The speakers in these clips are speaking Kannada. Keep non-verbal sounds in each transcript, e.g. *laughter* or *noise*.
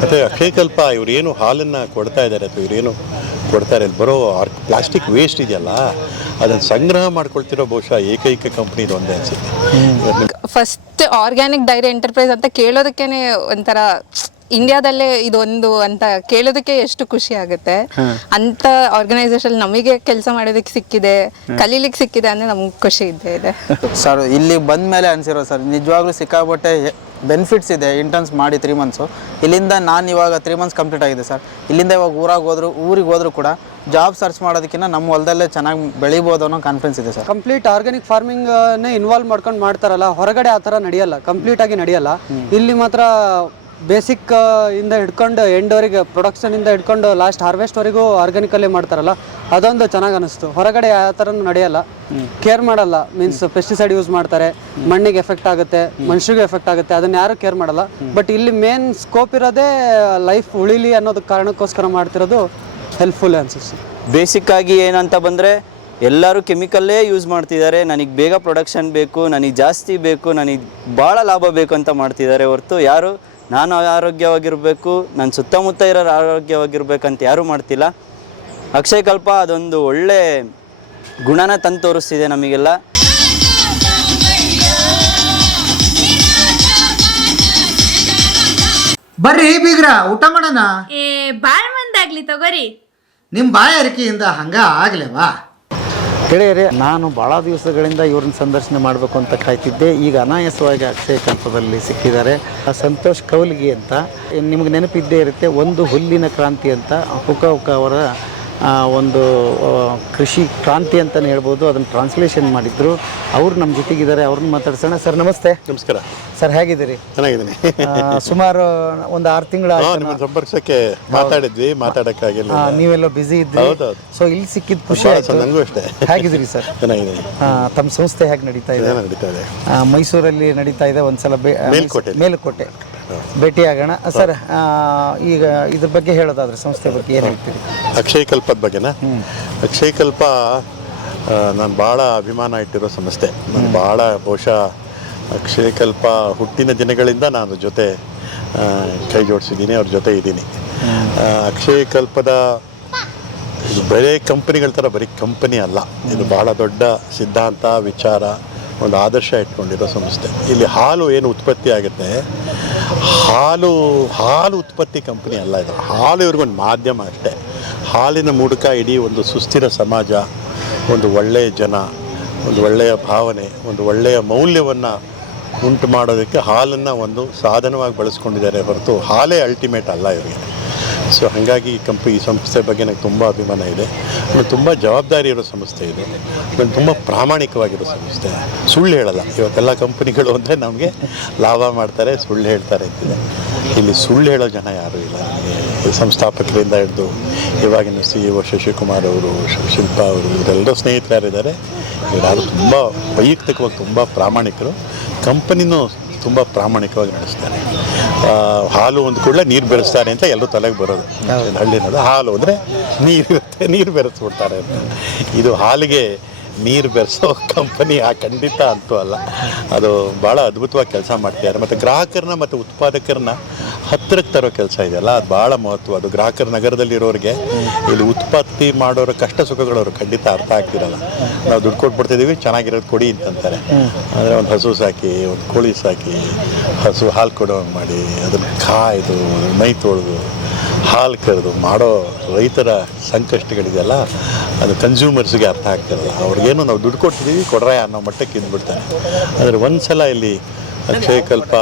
ಮತ್ತು ಅಕ್ಷಯಕಲ್ಪ ಇವ್ರು ಏನು ಹಾಲನ್ನು ಕೊಡ್ತಾ ಇದ್ದಾರೆ ಅಥವಾ ಇವರೇನು ಕೊಡ್ತಾರೆ ಬರೋ ಪ್ಲಾಸ್ಟಿಕ್ ವೇಸ್ಟ್ ಇದೆಯಲ್ಲ ಅದನ್ನು ಸಂಗ್ರಹ ಮಾಡ್ಕೊಳ್ತಿರೋ ಬಹುಶಃ ಏಕೈಕ ಕಂಪ್ನಿ ಇದು ಒಂದೇ ಅನಿಸುತ್ತೆ. ಫಸ್ಟ್ ಆರ್ಗ್ಯಾನಿಕ್ ಡೈರಿ ಎಂಟರ್ಪ್ರೈಸ್ ಅಂತ ಕೇಳೋದಕ್ಕೇನೆ ಒಂಥರ ಇಂಡಿಯಾದಲ್ಲೇ ಇದೊಂದು ಅಂತ ಕೇಳೋದಕ್ಕೆ ಎಷ್ಟು ಖುಷಿ ಆಗುತ್ತೆ. ಅಂತ ಆರ್ಗನೈಸೇಷನ್ ನಮಗೆ ಕೆಲಸ ಮಾಡೋದಕ್ಕೆ ಸಿಕ್ಕಿದೆ ಕಲೀಲಿಕ್ಕೆ ಸಿಕ್ಕಿದೆ ಅಂದ್ರೆ ನಮ್ಗೆ ಖುಷಿ ಇದ್ದೇ ಇದೆ. ಸರ್ ಇಲ್ಲಿ ಬಂದ ಮೇಲೆ ಅನ್ಸಿರೋ ಸರ್ ನಿಜವಾಗ್ಲೂ ಸಿಕ್ಕಾಪಟ್ಟೆ ಬೆನಿಫಿಟ್ಸ್ ಇದೆ ಇಂಟರ್ನ್ಸ್ ಮಾಡಿ ತ್ರೀ ಮಂತ್ಸು ಇಲ್ಲಿಂದ ನಾನು ಇವಾಗ ತ್ರೀ ಮಂತ್ಸ್ ಕಂಪ್ಲೀಟ್ ಆಗಿದೆ ಸರ್ ಇಲ್ಲಿಂದ ಇವಾಗ ಊರಾಗ ಹೋದ್ರು ಊರಿಗೆ ಹೋದ್ರು ಕೂಡ ಜಾಬ್ ಸರ್ಚ್ ಮಾಡೋದಕ್ಕಿಂತ ನಮ್ಮ ಹೊಲದಲ್ಲೇ ಚೆನ್ನಾಗಿ ಬೆಳಿಬೋದು ಅನ್ನೋ ಕಾನ್ಫಿಡೆನ್ಸ್ ಇದೆ ಸರ್ ಕಂಪ್ಲೀಟ್ ಆರ್ಗ್ಯಾನಿಕ್ ಫಾರ್ಮಿಂಗ್ನೇ ಇನ್ವಾಲ್ವ್ ಮಾಡ್ಕೊಂಡು ಮಾಡ್ತಾರಲ್ಲ ಹೊರಗಡೆ ಆ ಥರ ನಡೆಯಲ್ಲ ಕಂಪ್ಲೀಟ್ ಆಗಿ ನಡೆಯಲ್ಲ. ಇಲ್ಲಿ ಮಾತ್ರ ಬೇಸಿಕ್ ಇಂದ ಹಿಡ್ಕೊಂಡು ಎಂಡ್ವರೆಗೆ ಪ್ರೊಡಕ್ಷನಿಂದ ಹಿಡ್ಕೊಂಡು ಲಾಸ್ಟ್ ಹಾರ್ವೆಸ್ಟ್ವರೆಗೂ ಆರ್ಗ್ಯಾನಿಕಲ್ಲೇ ಮಾಡ್ತಾರಲ್ಲ ಅದೊಂದು ಚೆನ್ನಾಗಿ ಅನಿಸ್ತು. ಹೊರಗಡೆ ಯಾವ ಥರನೂ ನಡೆಯಲ್ಲ. ಕೇರ್ ಮಾಡಲ್ಲ. ಮೀನ್ಸ್ ಪೆಸ್ಟಿಸೈಡ್ ಯೂಸ್ ಮಾಡ್ತಾರೆ. ಮಣ್ಣಿಗೆ ಎಫೆಕ್ಟ್ ಆಗುತ್ತೆ ಮನುಷ್ಯರಿಗೂ ಎಫೆಕ್ಟ್ ಆಗುತ್ತೆ. ಅದನ್ನ ಯಾರು ಕೇರ್ ಮಾಡಲ್ಲ. ಬಟ್ ಇಲ್ಲಿ ಮೇನ್ ಸ್ಕೋಪ್ ಇರೋದೇ ಲೈಫ್ ಉಳಿಲಿ ಅನ್ನೋದು ಕಾರಣಕ್ಕೋಸ್ಕರ ಮಾಡ್ತಿರೋದು ಹೆಲ್ಪ್ಫುಲ್ ಅನ್ಸಿಸ್ತು ಬೇಸಿಕ್ ಆಗಿ ಏನಂತ ಬಂದರೆ ಎಲ್ಲರೂ ಕೆಮಿಕಲ್ಲೇ ಯೂಸ್ ಮಾಡ್ತಿದ್ದಾರೆ. ನನಗೆ ಬೇಗ ಪ್ರೊಡಕ್ಷನ್ ಬೇಕು ನನಗೆ ಜಾಸ್ತಿ ಬೇಕು ನನಗೆ ಭಾಳ ಲಾಭ ಬೇಕು ಅಂತ ಮಾಡ್ತಿದ್ದಾರೆ ಹೊರತು ಯಾರು ನಾನು ಆರೋಗ್ಯವಾಗಿರಬೇಕು ನನ್ನ ಸುತ್ತಮುತ್ತ ಇರೋರು ಆರೋಗ್ಯವಾಗಿರ್ಬೇಕಂತ ಯಾರೂ ಮಾಡ್ತಿಲ್ಲ. ಅಕ್ಷಯ ಕಲ್ಪ ಅದೊಂದು ಒಳ್ಳೆ ಗುಣನ ತಂದು ತೋರಿಸ್ತಿದೆ ನಮಗೆಲ್ಲ. ಬರ್ರಿ ಬೀಗ್ರ ಊಟ ಮಾಡೋಣ? ಏ ಬಾಳ್ ಮಂದಾಗ್ಲಿ ತಗೋರಿ. ನಿಮ್ಮ ಬಾಯಾರಿಕೆಯಿಂದ ಹಂಗ ಆಗ್ಲೇವಾ? ಗೆಳೆಯರೇ, ನಾನು ಭಾಳ ದಿವಸಗಳಿಂದ ಇವ್ರನ್ನ ಸಂದರ್ಶನ ಮಾಡಬೇಕು ಅಂತ ಕಾಯ್ತಿದ್ದೆ. ಈಗ ಅನಾಯಾಸವಾಗಿ ಅಕ್ಷಯ ಕಲ್ಪದಲ್ಲಿ ಸಿಕ್ಕಿದ್ದಾರೆ. ಸಂತೋಷ್ ಕೌಲ್ಗಿ ಅಂತ. ನಿಮಗೆ ನೆನಪಿದ್ದೇ ಇರುತ್ತೆ, ಒಂದು ಹುಲ್ಲಿನ ಕ್ರಾಂತಿ ಅಂತ ಹುಕ ಹುಕ ಅವರ ಒಂದು ಕೃಷಿ ಕ್ರಾಂತಿ ಅಂತಲೇ ಹೇಳ್ಬೋದು. ಅದನ್ನು ಟ್ರಾನ್ಸ್ಲೇಷನ್ ಮಾಡಿದ್ರು. ಅವ್ರು ನಮ್ಮ ಜೊತೆಗಿದ್ದಾರೆ. ಅವ್ರನ್ನ ಮಾತಾಡ್ಸೋಣ. ಸರ್ ನಮಸ್ತೆ. ನಮಸ್ಕಾರ. ಸರ್ ಹೇಗಿದ್ದೀರಿ? ಚೆನ್ನಾಗಿದ್ದೀನಿ. ಸುಮಾರು ಒಂದು ಆರು ತಿಂಗಳ ಸಂಪರ್ಕಕ್ಕೆ ಮಾತಾಡಿದ್ವಿ. ಮಾತಾಡಕ್ಕಾಗಿಲ್ಲ. ನೀವೆಲ್ಲ ಬ್ಯುಸಿ ಇದ್ರಿ. ಹೌದೌದು. ಸೊ ಇಲ್ಲಿ ಸಿಕ್ಕಿದ ಖುಷಿ ನನಗೂ ಅಷ್ಟೇ. ಹೇಗಿದ್ದೀರಿ ಸರ್? ಚೆನ್ನಾಗಿದ್ದೀನಿ. ಆ, ತಮ್ಮ ಸಂಸ್ಥೆ ಹೇಗೆ ನಡೀತಾ ಇದೆ? ನಡೀತಾ ಇದೆ. ಮೈಸೂರಲ್ಲಿ ನಡೀತಾ ಇದೆ ಒಂದ್ಸಲ ಸಲ ಮೇಲುಕೋಟೆ ಮೇಲ್ಕೋಟೆ. ಮೇಲುಕೋಟೆ ಆಗೋಣ ಸರ್ ಈಗ ಇದ್ರ ಬಗ್ಗೆ ಹೇಳೋದಾದ್ರೆ ಸಂಸ್ಥೆ ಬಗ್ಗೆ ಏನು ಹೇಳ್ತೀರಿ? ಅಕ್ಷಯ ಕಲ್ಪದ ಬಗ್ಗೆನಾ? ಅಕ್ಷಯ ಕಲ್ಪ ನಾನು ಭಾಳ ಅಭಿಮಾನ ಇಟ್ಟಿರೋ ಸಂಸ್ಥೆ. ನಾನು ಭಾಳ ಬಹುಶಃ ಅಕ್ಷಯ ಕಲ್ಪ ಹುಟ್ಟಿನ ದಿನಗಳಿಂದ ನಾನು ಜೊತೆ ಕೈ ಜೋಡಿಸಿದ್ದೀನಿ ಅವ್ರ ಜೊತೆ ಇದ್ದೀನಿ. ಆ, ಅಕ್ಷಯ ಕಲ್ಪದ ಇದು ಬರೀ ಕಂಪನಿಗಳ ಥರ ಬರೀ ಕಂಪನಿ ಅಲ್ಲ. ಇದು ಭಾಳ ದೊಡ್ಡ ಸಿದ್ಧಾಂತ ವಿಚಾರ ಒಂದು ಆದರ್ಶ ಇಟ್ಕೊಂಡಿರೋ ಸಂಸ್ಥೆ. ಇಲ್ಲಿ ಹಾಲು ಏನು ಉತ್ಪತ್ತಿ ಆಗುತ್ತೆ? ಹಾಲು ಹಾಲು ಉತ್ಪತ್ತಿ ಕಂಪನಿ ಅಲ್ಲ ಇದು. ಹಾಲು ಇವ್ರಿಗೊಂದು ಮಾಧ್ಯಮ ಅಷ್ಟೇ. ಹಾಲಿನ ಮೂಡಕ ಇಡೀ ಒಂದು ಸುಸ್ಥಿರ ಸಮಾಜ, ಒಂದು ಒಳ್ಳೆಯ ಜನ, ಒಂದು ಒಳ್ಳೆಯ ಭಾವನೆ, ಒಂದು ಒಳ್ಳೆಯ ಮೌಲ್ಯವನ್ನು ಉಂಟು ಮಾಡೋದಕ್ಕೆ ಹಾಲನ್ನು ಒಂದು ಸಾಧನವಾಗಿ ಬಳಸ್ಕೊಂಡಿದ್ದಾರೆ ಹೊರತು ಹಾಲೇ ಅಲ್ಟಿಮೇಟ್ ಅಲ್ಲ ಇವರಿಗೆ. ಸೊ ಹಾಗಾಗಿ ಈ ಕಂಪನಿ, ಈ ಸಂಸ್ಥೆ ಬಗ್ಗೆ ನನಗೆ ತುಂಬ ಅಭಿಮಾನ ಇದೆ. ಆಮೇಲೆ ತುಂಬ ಜವಾಬ್ದಾರಿ ಇರೋ ಸಂಸ್ಥೆ ಇದೆ. ಆಮೇಲೆ ತುಂಬ ಪ್ರಾಮಾಣಿಕವಾಗಿರೋ ಸಂಸ್ಥೆ. ಸುಳ್ಳು ಹೇಳಲ್ಲ. ಇವತ್ತೆಲ್ಲ ಕಂಪನಿಗಳು ಅಂದರೆ ನಮಗೆ ಲಾಭ ಮಾಡ್ತಾರೆ, ಸುಳ್ಳು ಹೇಳ್ತಾರೆ ಅಂತಿದೆ. ಇಲ್ಲಿ ಸುಳ್ಳು ಹೇಳೋ ಜನ ಯಾರೂ ಇಲ್ಲ. ಈ ಸಂಸ್ಥಾಪಕರಿಂದ ಹಿಡಿದು ಇವಾಗಿನ ಸಿ ಇ ಒ ಶಶಿಕುಮಾರ್ ಅವರು, ಶಿಲ್ಪಾ ಅವರು, ಇವರೆಲ್ಲರೂ ಸ್ನೇಹಿತರಿದ್ದಾರೆ ಇವರು ತುಂಬ ವೈಯಕ್ತಿಕವಾಗಿ ತುಂಬ ಪ್ರಾಮಾಣಿಕರು. ಕಂಪನಿನೂ ತುಂಬ ಪ್ರಾಮಾಣಿಕವಾಗಿ ನಡೆಸ್ತಾರೆ. ಹಾಲು ಒಂದು ಕೂಡಲೇ ನೀರು ಬೆರೆಸ್ತಾರೆ ಅಂತ ಎಲ್ಲರೂ ತಲೆಗೆ ಬರೋದು. ಹಳ್ಳಿನದು. ಹಾಲು ಅಂದರೆ ನೀರಿರುತ್ತೆ ನೀರು ಬೆರೆಸ್ಬಿಡ್ತಾರೆ ಅಂತ. ಇದು ಹಾಲಿಗೆ ನೀರು ಬೆರೆಸೋ ಕಂಪನಿ ಆ ಖಂಡಿತ ಅಂತೂ ಅಲ್ಲ. ಅದು ಭಾಳ ಅದ್ಭುತವಾಗಿ ಕೆಲಸ ಮಾಡ್ತಿದ್ದಾರೆ. ಮತ್ತು ಗ್ರಾಹಕರನ್ನ ಮತ್ತು ಉತ್ಪಾದಕರನ್ನ ಹತ್ತಿರಕ್ಕೆ ತರೋ ಕೆಲಸ ಇದೆಯಲ್ಲ, ಅದು ಭಾಳ ಮಹತ್ವ. ಅದು ಗ್ರಾಹಕರ ನಗರದಲ್ಲಿರೋರಿಗೆ ಇಲ್ಲಿ ಉತ್ಪತ್ತಿ ಮಾಡೋರ ಕಷ್ಟ ಸುಖಗಳವರು ಖಂಡಿತ ಅರ್ಥ ಆಗ್ತಿರಲ್ಲ. ನಾವು ದುಡ್ಡು ಕೊಟ್ಬಿಡ್ತಿದ್ದೀವಿ, ಚೆನ್ನಾಗಿರೋದು ಕೊಡಿ ಅಂತಂತಾರೆ. ಅಂದರೆ ಒಂದು ಹಸು ಸಾಕಿ, ಒಂದು ಕೋಳಿ ಸಾಕಿ, ಹಸು ಹಾಲು ಕೊಡೋ ಹಂಗೆ ಮಾಡಿ, ಅದನ್ನು ಕಾಯ್ದು ಮೈ ತೊಳೆದು, ಹಾಲು ಕರೆದು ಮಾಡೋ ರೈತರ ಸಂಕಷ್ಟಗಳಿದೆಯಲ್ಲ, ಅದು ಕನ್ಸ್ಯೂಮರ್ಸ್ಗೆ ಅರ್ಥ ಆಗ್ತಿರಲ್ಲ. ಅವ್ರಿಗೇನು ನಾವು ದುಡ್ಡು ಕೊಟ್ಟಿದ್ದೀವಿ, ಕೊಡ್ರೆ ಅನ್ನೋ ಮಟ್ಟಕ್ಕೆ ಇದ್ಬಿಡ್ತಾರೆ ಆದರೆ ಒಂದು ಸಲ ಇಲ್ಲಿ ಅಕ್ಷಯಕಲ್ಪ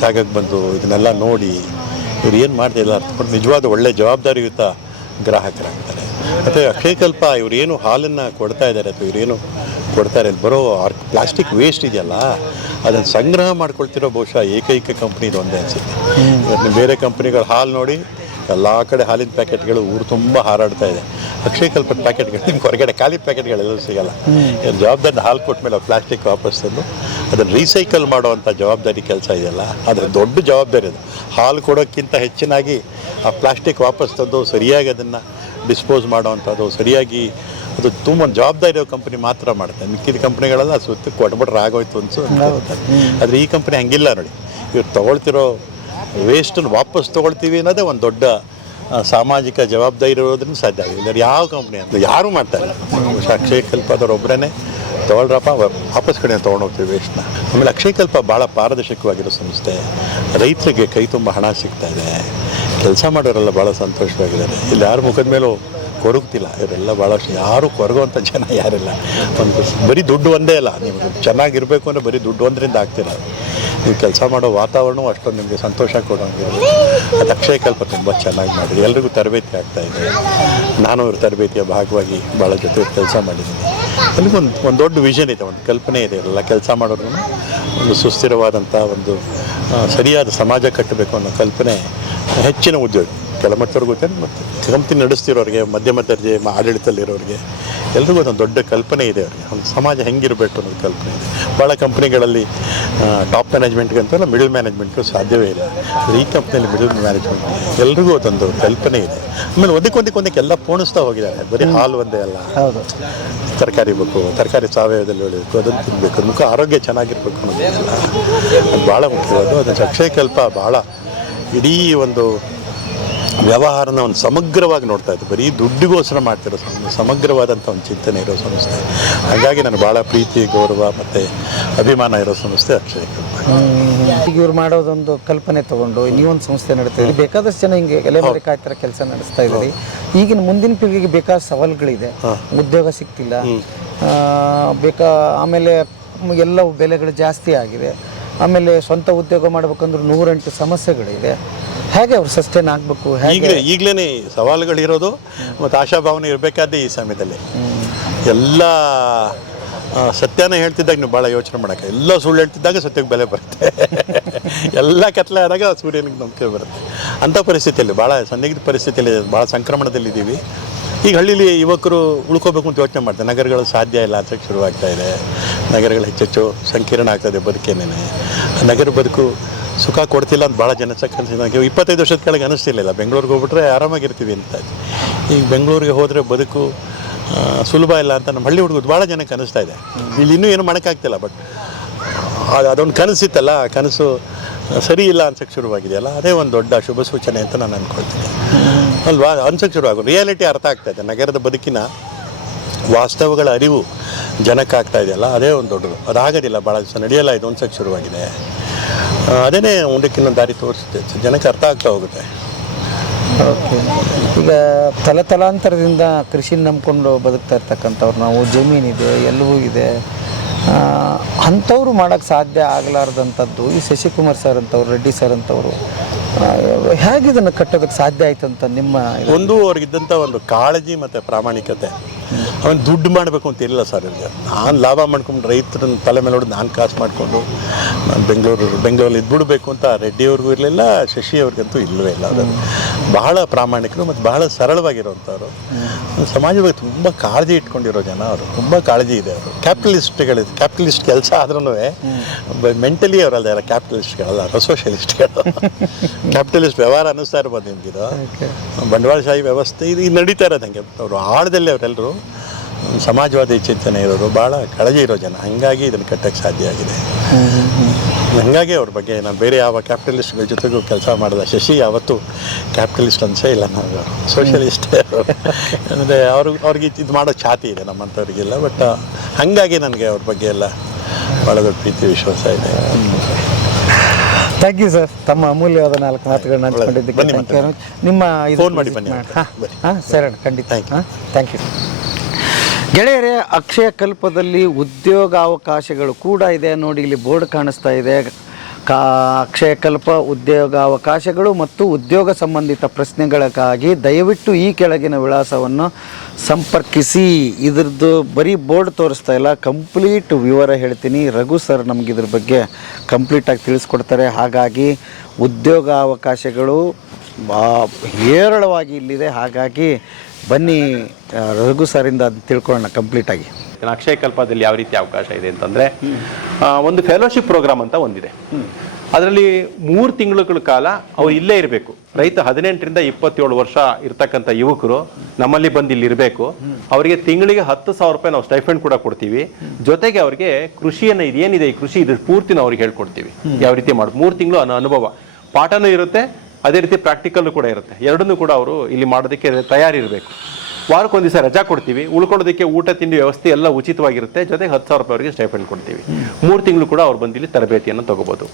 ಜಾಗಕ್ಕೆ ಬಂದು ಇದನ್ನೆಲ್ಲ ನೋಡಿ ಇವ್ರು ಏನು ಮಾಡ್ತಿಲ್ಲ ಅರ್ಥಕೊಂಡು ನಿಜವಾದ ಒಳ್ಳೆ ಜವಾಬ್ದಾರಿಯುತ ಗ್ರಾಹಕರಾಗ್ತಾರೆ. ಮತ್ತು ಅಕ್ಷಯಕಲ್ಪ ಇವರೇನು ಹಾಲನ್ನು ಕೊಡ್ತಾ ಇದ್ದಾರೆ ಅಥವಾ ಇವರೇನು ಕೊಡ್ತಾರೆ ಅಲ್ಲಿ ಬರೋ ಆರ್ ಪ್ಲಾಸ್ಟಿಕ್ ವೇಸ್ಟ್ ಇದೆಯಲ್ಲ ಅದನ್ನು ಸಂಗ್ರಹ ಮಾಡ್ಕೊಳ್ತಿರೋ ಬಹುಶಃ ಏಕೈಕ ಕಂಪ್ನಿದು ಒಂದೇ ಅನಿಸುತ್ತೆ. ಇವತ್ತು ಬೇರೆ ಕಂಪ್ನಿಗಳು ಹಾಲು ನೋಡಿ ಎಲ್ಲ ಕಡೆ ಹಾಲಿನ ಪ್ಯಾಕೆಟ್ಗಳು ಊರು ತುಂಬ ಹಾರಾಡ್ತಾ ಇದೆ. ಅಕ್ಷಯ ಕಲ್ಪದ ಪ್ಯಾಕೆಟ್ಗಳು. ನಿಮ್ಗೆ ಹೊರಗಡೆ ಖಾಲಿ ಪ್ಯಾಕೆಟ್ಗಳೆಲ್ಲೂ ಸಿಗಲ್ಲ. ಜವಾಬ್ದಾರಿ ಹಾಲು ಕೊಟ್ಟ ಮೇಲೆ ಪ್ಲಾಸ್ಟಿಕ್ ವಾಪಸ್ ತಂದು ಅದನ್ನು ರೀಸೈಕಲ್ ಮಾಡುವಂಥ ಜವಾಬ್ದಾರಿ ಕೆಲಸ ಇದೆಯಲ್ಲ ಆದರೆ ದೊಡ್ಡ ಜವಾಬ್ದಾರಿ ಅದು. ಹಾಲು ಕೊಡೋಕ್ಕಿಂತ ಹೆಚ್ಚಿನಾಗಿ ಆ ಪ್ಲಾಸ್ಟಿಕ್ ವಾಪಸ್ ತಂದು ಸರಿಯಾಗಿ ಅದನ್ನು ಡಿಸ್ಪೋಸ್ ಮಾಡುವಂಥದ್ದು ಸರಿಯಾಗಿ ಅದು ತುಂಬ ಜವಾಬ್ದಾರಿ ಇರೋ ಕಂಪ್ನಿ ಮಾತ್ರ ಮಾಡುತ್ತೆ. ಮಿಕ್ಕಿದ ಕಂಪ್ನಿಗಳೆಲ್ಲ ಸುತ್ತ ಕೊಟ್ಬಿಟ್ರೆ ಆಗೋಯ್ತು ಅನ್ಸು ಆದರೆ ಈ ಕಂಪ್ನಿ ಹಂಗಿಲ್ಲ ನೋಡಿ. ಇವ್ರು ತೊಗೊಳ್ತಿರೋ ವೇಸ್ಟನ್ನು ವಾಪಸ್ ತೊಗೊಳ್ತೀವಿ ಅನ್ನೋದೇ ಒಂದು ದೊಡ್ಡ ಸಾಮಾಜಿಕ ಜವಾಬ್ದಾರಿ ಇರೋದ್ರಿಂದ ಸಾಧ್ಯ ಆಗಿದೆ. ಯಾವ ಕಂಪ್ನಿ ಅಂತ ಯಾರು ಮಾಡ್ತಾರೆ ಅಕ್ಷಯ ಕಲ್ಪದವ್ರು ಒಬ್ಬರೇ ತೊಗೊಳ್ರಪ್ಪ ವಾಪಸ್ ಕಡೆ ತೊಗೊಂಡೋಗ್ತೀವಿ ವೇಸ್ಟ್ನ ಆಮೇಲೆ ಅಕ್ಷಯ ಕಲ್ಪ ಭಾಳ ಪಾರದರ್ಶಕವಾಗಿರೋ ಸಂಸ್ಥೆ. ರೈತರಿಗೆ ಕೈ ತುಂಬ ಹಣ ಸಿಗ್ತಾ ಇದೆ. ಕೆಲಸ ಮಾಡೋರೆಲ್ಲ ಭಾಳ ಸಂತೋಷವಾಗಿದ್ದಾರೆ. ಇಲ್ಲಿ ಯಾರ ಮುಖದ ಮೇಲೂ ಕೊರಗ್ತಿಲ್ಲ. ಇವರೆಲ್ಲ ಭಾಳಷ್ಟು ಯಾರು ಕೊರಗುವಂಥ ಜನ ಯಾರಿಲ್ಲ. ಒಂದು ಬರೀ ದುಡ್ಡು ಒಂದೇ ಅಲ್ಲ. ನಿಮಗೆ ಚೆನ್ನಾಗಿರಬೇಕು ಅಂದರೆ ಬರೀ ದುಡ್ಡು ಒಂದರಿಂದ ಆಗ್ತಿಲ್ಲ. ನೀವು ಕೆಲಸ ಮಾಡೋ ವಾತಾವರಣವೂ ಅಷ್ಟೊಂದು ನಿಮಗೆ ಸಂತೋಷ ಕೊಡೋಂಗಿರೋದು ಅದು ತುಂಬ ಚೆನ್ನಾಗಿ ಮಾಡಿದೆ. ಎಲ್ರಿಗೂ ತರಬೇತಿ ಆಗ್ತಾ ಇದೆ. ನಾನು ಅವ್ರ ತರಬೇತಿಯ ಭಾಗವಾಗಿ ಭಾಳ ಜೊತೆ ಕೆಲಸ ಮಾಡಿದ್ದೀನಿ. ಎಲ್ರಿಗೂ ಒಂದು ದೊಡ್ಡ ವಿಷನ್ ಇದೆ, ಒಂದು ಕಲ್ಪನೆ ಇದೆ. ಎಲ್ಲ ಕೆಲಸ ಮಾಡೋರು ಒಂದು ಸುಸ್ಥಿರವಾದಂಥ ಒಂದು ಸರಿಯಾದ ಸಮಾಜ ಕಟ್ಟಬೇಕು ಅನ್ನೋ ಕಲ್ಪನೆ ಹೆಚ್ಚಿನ ಉದ್ಯೋಗ. ಕೆಲಮಟ್ಟವ್ರಿಗೂ ಗೊತ್ತೇನೆ, ಮತ್ತು ಕಂಪ್ನಿ ನಡೆಸ್ತಿರೋರಿಗೆ, ಮಧ್ಯಮ ದರ್ಜೆ, ಆಡಳಿತದಲ್ಲಿರೋರಿಗೆ ಎಲ್ರಿಗೂ ಅದೊಂದು ದೊಡ್ಡ ಕಲ್ಪನೆ ಇದೆ ಅವ್ರಿಗೆ. ಒಂದು ಸಮಾಜ ಹೆಂಗಿರಬೇಕು ಅನ್ನೋದು ಕಲ್ಪನೆ ಇದೆ. ಭಾಳ ಕಂಪ್ನಿಗಳಲ್ಲಿ ಟಾಪ್ ಮ್ಯಾನೇಜ್ಮೆಂಟ್ಗೆ ಅಂತಲ್ಲ ಮಿಡಲ್ ಮ್ಯಾನೇಜ್ಮೆಂಟ್ಗೂ ಸಾಧ್ಯವೇ ಇಲ್ಲ. ಈ ಕಂಪ್ನಿಯಲ್ಲಿ ಮಿಡಲ್ ಮ್ಯಾನೇಜ್ಮೆಂಟ್ ಎಲ್ರಿಗೂ ಅದೊಂದು ಕಲ್ಪನೆ ಇದೆ. ಆಮೇಲೆ ಒಂದಕ್ಕೆ ಒಂದಕ್ಕೆ ಒಂದಕ್ಕೆ ಎಲ್ಲ ಪೋಣಿಸ್ತಾ ಹೋಗಿದ್ದಾರೆ. ಬರೀ ಹಾಲು ಒಂದೇ ಅಲ್ಲ. ತರಕಾರಿ ಬೇಕು ತರಕಾರಿ ಸಾವಯವದಲ್ಲಿ ಬೆಳಿಬೇಕು ಅದನ್ನು ತಿನ್ನಬೇಕು ಮುಖ ಆರೋಗ್ಯ ಚೆನ್ನಾಗಿರ್ಬೇಕು ಅನ್ನೋದೆಲ್ಲ ಅದು ಭಾಳ ಮುಖ್ಯವಾದ ಅದು ಅಕ್ಷಯಕಲ್ಪ ಭಾಳ ಇಡೀ ಒಂದು ವ್ಯವಹಾರನ ಒಂದು ಸಮಗ್ರವಾಗಿ ನೋಡ್ತಾ ಇತ್ತು ಬರೀ ದುಡ್ಡಿಗೋಸ್ಕರ ಮಾಡ್ತಿರೋ ಸಮಗ್ರವಾದಂಥ ಒಂದು ಚಿಂತನೆ ಇರೋ ಸಂಸ್ಥೆ. ಹಾಗಾಗಿ ನಾನು ಭಾಳ ಪ್ರೀತಿ ಗೌರವ ಮತ್ತು ಅಭಿಮಾನ ಇರೋ ಸಂಸ್ಥೆ ಅಕ್ಷಯ ಈಗ ಇವ್ರು ಮಾಡೋದೊಂದು ಕಲ್ಪನೆ ತಗೊಂಡು ಒಂದು ಸಂಸ್ಥೆ ನಡೀತಾ ಇದ್ದೀರಿ. ಬೇಕಾದಷ್ಟು ಜನ ಹಿಂಗೆ ಎಲೆಮರೆ ಕಾಯ್ತರ ಕೆಲಸ ನಡೆಸ್ತಾ ಇದ್ದೀವಿ ಈಗಿನ ಮುಂದಿನ ಪೀಳಿಗೆಗೆ ಬೇಕಾದ ಸವಾಲುಗಳಿದೆ. ಉದ್ಯೋಗ ಸಿಗ್ತಿಲ್ಲ. ಬೇಕಾ ಆಮೇಲೆ ಎಲ್ಲ ಬೆಲೆಗಳು ಜಾಸ್ತಿ ಆಗಿದೆ. ಆಮೇಲೆ ಸ್ವಂತ ಉದ್ಯೋಗ ಮಾಡಬೇಕಂದ್ರೆ ನೂರೆಂಟು ಸಮಸ್ಯೆಗಳಿದೆ. ಹೇಗೆ ಅವ್ರು ಸಸ್ಟೈನ್ ಆಗಬೇಕು? ಈಗಲೇ ಈಗಲೇ ಸವಾಲುಗಳಿರೋದು ಮತ್ತು ಆಶಾಭಾವನೆ ಇರಬೇಕಾದ್ದೇ ಈ ಸಮಯದಲ್ಲಿ. ಎಲ್ಲ ಸತ್ಯನ ಹೇಳ್ತಿದ್ದಾಗ ನೀವು ಭಾಳ ಯೋಚನೆ ಮಾಡೋಕ್ಕೆ. ಎಲ್ಲ ಸುಳ್ಳು ಹೇಳ್ತಿದ್ದಾಗ ಸತ್ಯಕ್ಕೆ ಬೆಲೆ ಬರುತ್ತೆ. *laughs* ಎಲ್ಲ ಕತ್ಲೆ ಆದಾಗ ಸೂರ್ಯನಿಗೆ ನಂಬಿಕೆ ಬರುತ್ತೆ. ಅಂಥ ಪರಿಸ್ಥಿತಿಯಲ್ಲಿ ಭಾಳ ಸನ್ನಿಗ್ಧ ಪರಿಸ್ಥಿತಿಯಲ್ಲಿ ಭಾಳ ಸಂಕ್ರಮಣದಲ್ಲಿದ್ದೀವಿ. ಈಗ ಹಳ್ಳಿಲಿ ಯುವಕರು ಉಳ್ಕೋಬೇಕು ಅಂತ ಯೋಚನೆ ಮಾಡ್ತಾರೆ. ನಗರಗಳು ಸಾಧ್ಯ ಇಲ್ಲ ಅಂತ ಶುರುವಾಗ್ತಾ ಇದೆ. ನಗರಗಳು ಹೆಚ್ಚೆಚ್ಚು ಸಂಕೀರ್ಣ ಆಗ್ತದೆ ಬದುಕೇನೇ ನಗರ ಬದುಕು ಸುಖ ಕೊಡ್ತಿಲ್ಲ ಅಂತ ಭಾಳ ಜನ ನನಗೆ ಇಪ್ಪತ್ತೈದು ವರ್ಷದ ಕೆಳಗೆ ಅನಿಸ್ತಿರ್ಲಿಲ್ಲ. ಬೆಂಗಳೂರಿಗೆ ಹೋಗ್ಬಿಟ್ರೆ ಆರಾಮಾಗಿರ್ತೀವಿ ಅಂತ. ಈಗ ಬೆಂಗಳೂರಿಗೆ ಹೋದರೆ ಬದುಕು ಸುಲಭ ಇಲ್ಲ ಅಂತ ನಮ್ಮ ಹಳ್ಳಿ ಹುಡುಗರು ಭಾಳ ಜನಕ್ಕೆ ಅನಿಸ್ತಾ ಇದೆ. ಇಲ್ಲಿ ಇನ್ನೂ ಏನು ಮಾಡೋಕ್ಕಾಗ್ತಿಲ್ಲ ಬಟ್ ಅದು ಅದೊಂದು ಕನಸಿತ್ತಲ್ಲ ಕನಸು ಸರಿ ಇಲ್ಲ ಅನ್ಸಕ್ಕೆ ಶುರುವಾಗಿದೆಯಲ್ಲ, ಅದೇ ಒಂದು ದೊಡ್ಡ ಶುಭ ಸೂಚನೆ ಅಂತ ನಾನು ಅಂದ್ಕೊಳ್ತೀನಿ ಅಲ್ವಾ? ಅನ್ಸಕ್ಕೆ ಶುರು ಆಗೋ ರಿಯಾಲಿಟಿ ಅರ್ಥ ಆಗ್ತಾ ಇದೆ. ನಗರದ ಬದುಕಿನ ವಾಸ್ತವಗಳ ಅರಿವು ಜನಕ್ಕಾಗ್ತಾ ಇದೆಯಲ್ಲ, ಅದೇ ಒಂದು ದೊಡ್ಡದು. ಅದಾಗೋದಿಲ್ಲ, ಭಾಳ ದಿವಸ ನಡೆಯಲ್ಲ ಇದು ಅನ್ಸಕ್ಕೆ ಶುರುವಾಗಿದೆ. ಅದೇನೇ ಮುಂದಕ್ಕಿನ್ನ ದಾರಿ ತೋರಿಸುತ್ತೆ. ಜನಕ್ಕೆ ಅರ್ಥ ಆಗ್ತಾ ಹೋಗುತ್ತೆ. ಓಕೆ. ಈಗ ತಲತಲಾಂತರದಿಂದ ಕೃಷಿನ ನಂಬ್ಕೊಂಡು ಬದುಕ್ತಾ ಇರ್ತಕ್ಕಂಥವ್ರು ನಾವು ಜಮೀನಿದೆ ಎಲ್ಲವೂ ಇದೆ ಅಂಥವ್ರು ಮಾಡೋಕ್ಕೆ ಸಾಧ್ಯ ಆಗಲಾರ್ದಂಥದ್ದು ಈ ಶಶಿಕುಮಾರ್ ಸರ್ ಅಂತವ್ರು ರೆಡ್ಡಿ ಸರ್ ಅಂತವರು ಹೇಗಿದನ್ನು ಕಟ್ಟೋದಕ್ಕೆ ಸಾಧ್ಯ ಆಯ್ತು ಅಂತ ನಿಮ್ಮ? ಒಂದು ಅವ್ರಿಗಿದ್ದಂಥ ಒಂದು ಕಾಳಜಿ ಮತ್ತು ಪ್ರಾಮಾಣಿಕತೆ. ಅವನು ದುಡ್ಡು ಮಾಡಬೇಕು ಅಂತ ಇಲ್ಲ ಸರ್ ಇಲ್ಲಿ ನಾನು ಲಾಭ ಮಾಡ್ಕೊಂಡು ರೈತರನ್ನ ತಲೆ ಮೇಲೆ ಹೊಡೆದು ನಾನು ಕಾಸು ಮಾಡಿಕೊಂಡು ನಾನು ಬೆಂಗಳೂರು ಬೆಂಗಳೂರಲ್ಲಿ ಇದ್ಬಿಡ್ಬೇಕು ಅಂತ ರೆಡ್ಡಿಯವ್ರಿಗೂ ಇರಲಿಲ್ಲ, ಶಶಿ ಅವ್ರಿಗಂತೂ ಇಲ್ಲವೇ ಇಲ್ಲ ಅದು ಬಹಳ ಪ್ರಾಮಾಣಿಕರು ಮತ್ತು ಬಹಳ ಸರಳವಾಗಿರುವಂಥವ್ರು. ಸಮಾಜದ ಬಗ್ಗೆ ತುಂಬ ಕಾಳಜಿ ಇಟ್ಕೊಂಡಿರೋ ಜನ ಅವರು ತುಂಬ ಕಾಳಜಿ ಇದೆ ಅವರು. ಕ್ಯಾಪಿಟಲಿಸ್ಟ್ಗಳು ಕ್ಯಾಪಿಟಲಿಸ್ಟ್ ಕೆಲಸ ಆದ್ರೂ ಮೆಂಟಲಿ ಅವರಲ್ಲ ಕ್ಯಾಪಿಟಲಿಸ್ಟ್ಗಳಲ್ಲ ಸೋಷಿಯಲಿಸ್ಟ್ಗಳು ಕ್ಯಾಪಿಟಲಿಸ್ಟ್ ವ್ಯವಹಾರ ಅನ್ನಿಸ್ತಾ ಇರ್ಬೋದು ನಿಮ್ಗಿದು. ಬಂಡವಾಳಶಾಹಿ ವ್ಯವಸ್ಥೆ ಇದು ಇದು ನಡೀತಾ ಇರೋದು ಹಂಗೆ. ಅವರು ಆಳದಲ್ಲಿ ಅವರೆಲ್ಲರೂ ಸಮಾಜವಾದಿ ಚಿಂತನೆ ಇರೋರು ಭಾಳ ಕಾಳಜಿ ಇರೋ ಜನ. ಹಾಗಾಗಿ ಇದನ್ನು ಕಟ್ಟಕ್ಕೆ ಸಾಧ್ಯ ಆಗಿದೆ. ಹಾಗಾಗಿ ಅವ್ರ ಬಗ್ಗೆ ನಾನು ಬೇರೆ ಯಾವ ಕ್ಯಾಪಿಟಲಿಸ್ಟ್ಗಳ ಜೊತೆಗೂ ಕೆಲಸ ಮಾಡಿದೆ. ಶಶಿ ಯಾವತ್ತು ಕ್ಯಾಪಿಟಲಿಸ್ಟ್ ಅನ್ಸೇ ಇಲ್ಲ ನಾವು ಸೋಷಿಯಲಿಸ್ಟೇ ಅಂದರೆ ಅವ್ರಿಗೆ ಅವ್ರಿಗೆ ಇದು ಮಾಡೋ ಛಾತಿ ಇದೆ ನಮ್ಮಂಥವ್ರಿಗೆಲ್ಲ ಬಟ್ ಹಾಗಾಗಿ ನನಗೆ ಅವ್ರ ಬಗ್ಗೆ ಎಲ್ಲ ಭಾಳ ದೊಡ್ಡ ಪ್ರೀತಿ ವಿಶ್ವಾಸ ಇದೆ. ಥ್ಯಾಂಕ್ ಯು ಸರ್ ತಮ್ಮ ಅಮೂಲ್ಯವಾದ ನಾಲ್ಕು ಮಾತುಗಳನ್ನ ಹಂಚ್ಕೊಂಡಿದ್ದಕ್ಕೆ. ನಿಮ್ಮ ಇದು Phone ಮಾಡಿ ಬನ್ನಿ ಹಾಂ. ಹಾ, ಸರಿ ಖಂಡಿತ. ಆಯ್ತು you. ಥ್ಯಾಂಕ್ ಯು ಗೆಳೆಯರೇ, ಅಕ್ಷಯ ಕಲ್ಪದಲ್ಲಿ ಉದ್ಯೋಗಾವಕಾಶಗಳು ಕೂಡ ಇದೆ. ನೋಡಿ, ಇಲ್ಲಿ ಬೋರ್ಡ್ ಕಾಣಿಸ್ತಾ ಇದೆ. ಕಾ, ಅಕ್ಷಯ ಕಲ್ಪ, ಉದ್ಯೋಗಾವಕಾಶಗಳು ಮತ್ತು ಉದ್ಯೋಗ ಸಂಬಂಧಿತ ಪ್ರಶ್ನೆಗಳಿಗಾಗಿ ದಯವಿಟ್ಟು ಈ ಕೆಳಗಿನ ವಿಳಾಸವನ್ನು ಸಂಪರ್ಕಿಸಿ. ಇದ್ರದ್ದು ಬರೀ ಬೋರ್ಡ್ ತೋರಿಸ್ತಾ ಇಲ್ಲ. ಕಂಪ್ಲೀಟ್ ವಿವರ ಹೇಳ್ತೀನಿ. ರಘು ಸರ್ ನಮ್ಗೆ ಇದ್ರ ಬಗ್ಗೆ ಕಂಪ್ಲೀಟಾಗಿ ತಿಳಿಸ್ಕೊಡ್ತಾರೆ. ಹಾಗಾಗಿ ಉದ್ಯೋಗಾವಕಾಶಗಳು ಬಾ ಹೇರಳವಾಗಿ ಇಲ್ಲಿದೆ. ಹಾಗಾಗಿ ಬನ್ನಿ ರಘು ಸರಿಂದ ತಿಳ್ಕೊಳ್ಳೋಣ ಕಂಪ್ಲೀಟಾಗಿ ಅಕ್ಷಯ ಕಲ್ಪದಲ್ಲಿ ಯಾವ ರೀತಿ ಅವಕಾಶ ಇದೆ ಅಂತಂದ್ರೆ ಒಂದು ಫೆಲೋಶಿಪ್ ಪ್ರೋಗ್ರಾಮ್ ಅಂತ ಒಂದಿದೆ. ಅದರಲ್ಲಿ ಮೂರು ತಿಂಗಳುಗಳ ಕಾಲ ಅವ್ರು ಇಲ್ಲೇ ಇರಬೇಕು. ರೈತ ಹದಿನೆಂಟರಿಂದ ಇಪ್ಪತ್ತೇಳು ವರ್ಷ ಇರ್ತಕ್ಕಂಥ ಯುವಕರು ನಮ್ಮಲ್ಲಿ ಬಂದು ಇಲ್ಲಿ ಇರಬೇಕು. ಅವರಿಗೆ ತಿಂಗಳಿಗೆ ಹತ್ತು ಸಾವಿರ ರೂಪಾಯಿ ನಾವು ಸ್ಟೈಫಂಡ್ ಕೂಡ ಕೊಡ್ತೀವಿ. ಜೊತೆಗೆ ಅವರಿಗೆ ಕೃಷಿಯನ್ನ ಇದೇನಿದೆ ಈ ಕೃಷಿ ಇದು ಪೂರ್ತಿ ನಾವು ಅವ್ರಿಗೆ ಹೇಳ್ಕೊಡ್ತೀವಿ. ಯಾವ ರೀತಿ ಮಾಡಿ ಮೂರು ತಿಂಗಳು ಅನ್ನೋ ಅನುಭವ. ಪಾಠನೂ ಇರುತ್ತೆ ಅದೇ ರೀತಿ ಪ್ರಾಕ್ಟಿಕಲ್ ಕೂಡ ಇರುತ್ತೆ. ಎರಡನ್ನೂ ಕೂಡ ಅವರು ಇಲ್ಲಿ ಮಾಡೋದಕ್ಕೆ ತಯಾರಿರಬೇಕು. ವಾರಕ್ಕೊಂದು ದಿವಸ ರಜಾ ಕೊಡ್ತೀವಿ. ಉಳ್ಕೊಳ್ಳೋದಕ್ಕೆ ಊಟ ತಿಂಡಿ ವ್ಯವಸ್ಥೆ ಎಲ್ಲ ಉಚಿತವಾಗಿರುತ್ತೆ. ಜೊತೆಗೆ ಹತ್ತು ಸಾವಿರ ರೂಪಾಯಿ ಅವರಿಗೆ ಸ್ಟೈಫಂಡ್ ಕೊಡ್ತೀವಿ. ಮೂರು ತಿಂಗಳು ಕೂಡ ಅವ್ರು ಬಂದಿಲ್ಲಿ ತರಬೇತಿಯನ್ನು ತಗೋಬಹುದು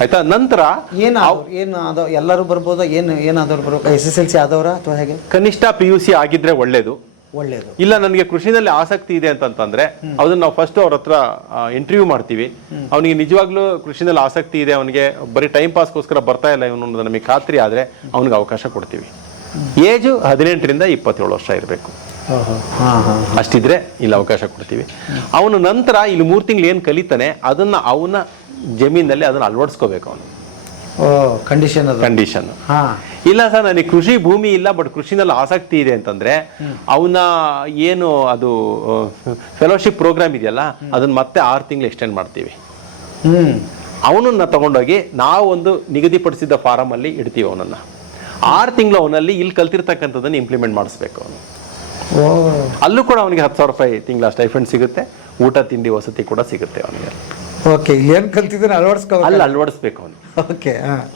ಆಯ್ತಾ? ನಂತರ ಏನು ಏನು ಎಲ್ಲರೂ ಬರ್ಬೋದು? ಏನು ಏನಾದವ್ರು ಬರ್ಬೋದು ಎಸ್ ಎಸ್ ಎಲ್ ಸಿ ಆದವರ ಅಥವಾ ಹೇಗೆ? ಕನಿಷ್ಠ ಪಿ ಯು ಸಿ ಆಗಿದ್ರೆ ಒಳ್ಳೇದು. ಒಳ್ಳೇದು. ಇಲ್ಲ ನನಗೆ ಕೃಷಿನಲ್ಲಿ ಆಸಕ್ತಿ ಇದೆ ಅಂತಂತಂದ್ರೆ ಅದನ್ನ ನಾವು ಫಸ್ಟ್ ಅವ್ರ ಹತ್ರ ಇಂಟರ್ವ್ಯೂ ಮಾಡ್ತೀವಿ. ಅವನಿಗೆ ನಿಜವಾಗ್ಲೂ ಕೃಷಿನಲ್ಲಿ ಆಸಕ್ತಿ ಇದೆ ಅವನಿಗೆ ಬರೀ ಟೈಮ್ ಪಾಸ್ಗೋಸ್ಕರ ಬರ್ತಾ ಇಲ್ಲ ಇವನು ಅನ್ನೋದು ನಮಗೆ ಖಾತ್ರಿ ಆದ್ರೆ ಅವನಿಗೆ ಅವಕಾಶ ಕೊಡ್ತೀವಿ. ಏಜು ಹದಿನೆಂಟರಿಂದ ಇಪ್ಪತ್ತೇಳು ವರ್ಷ ಇರಬೇಕು. ಅಷ್ಟಿದ್ರೆ ಇಲ್ಲಿ ಅವಕಾಶ ಕೊಡ್ತೀವಿ. ಅವನ ನಂತರ ಇಲ್ಲಿ ಮೂರು ತಿಂಗಳು ಏನು ಕಲಿತಾನೆ ಅದನ್ನ ಅವನ ಜಮೀನಲ್ಲಿ ಅದನ್ನ ಅಳವಡಿಸ್ಕೋಬೇಕು ಅವನು. ಕಂಡೀಷನ್ ಕಂಡೀಷನ್ ಹಾಂ. ಇಲ್ಲ ಸರ್ ನನಗೆ ಕೃಷಿ ಭೂಮಿ ಇಲ್ಲ ಬಟ್ ಕೃಷಿನಲ್ಲಿ ಆಸಕ್ತಿ ಇದೆ ಅಂತಂದ್ರೆ ಅವನ ಏನು ಅದು ಫೆಲೋಶಿಪ್ ಪ್ರೋಗ್ರಾಮ್ ಇದೆಯಲ್ಲ ಅದನ್ನ ಮತ್ತೆ ಆರು ತಿಂಗಳು ಎಕ್ಸ್ಟೆಂಡ್ ಮಾಡ್ತೀವಿ. ಅವನನ್ನ ತಗೊಂಡೋಗಿ ನಾವು ಒಂದು ನಿಗದಿಪಡಿಸಿದ ಫಾರಂ ಅಲ್ಲಿ ಇಡ್ತೀವಿ ಅವನನ್ನ. ಆರು ತಿಂಗಳು ಅವನಲ್ಲಿ ಇಲ್ಲಿ ಕಲ್ತಿರ್ತಕ್ಕಂಥದ್ದನ್ನು ಇಂಪ್ಲಿಮೆಂಟ್ ಮಾಡಿಸ್ಬೇಕು ಅವನು. ಅಲ್ಲೂ ಕೂಡ ಅವನಿಗೆ ಹತ್ತು ಸಾವಿರ ರೂಪಾಯಿ ತಿಂಗಳ ಸ್ಟೈಫಂಡ್ ಸಿಗುತ್ತೆ ಊಟ ತಿಂಡಿ ವಸತಿ ಕೂಡ ಸಿಗುತ್ತೆ ಅವನಿಗೆ. ಓಕೆ ಏನು ಕಲ್ತಿದ್ದಾನೆ? ಅಳವಡಿಸ್ಕೋ ಅಲ್ಲಿ ಅಳವಡಿಸ್ಬೇಕು ಅವನು. ಓಕೆ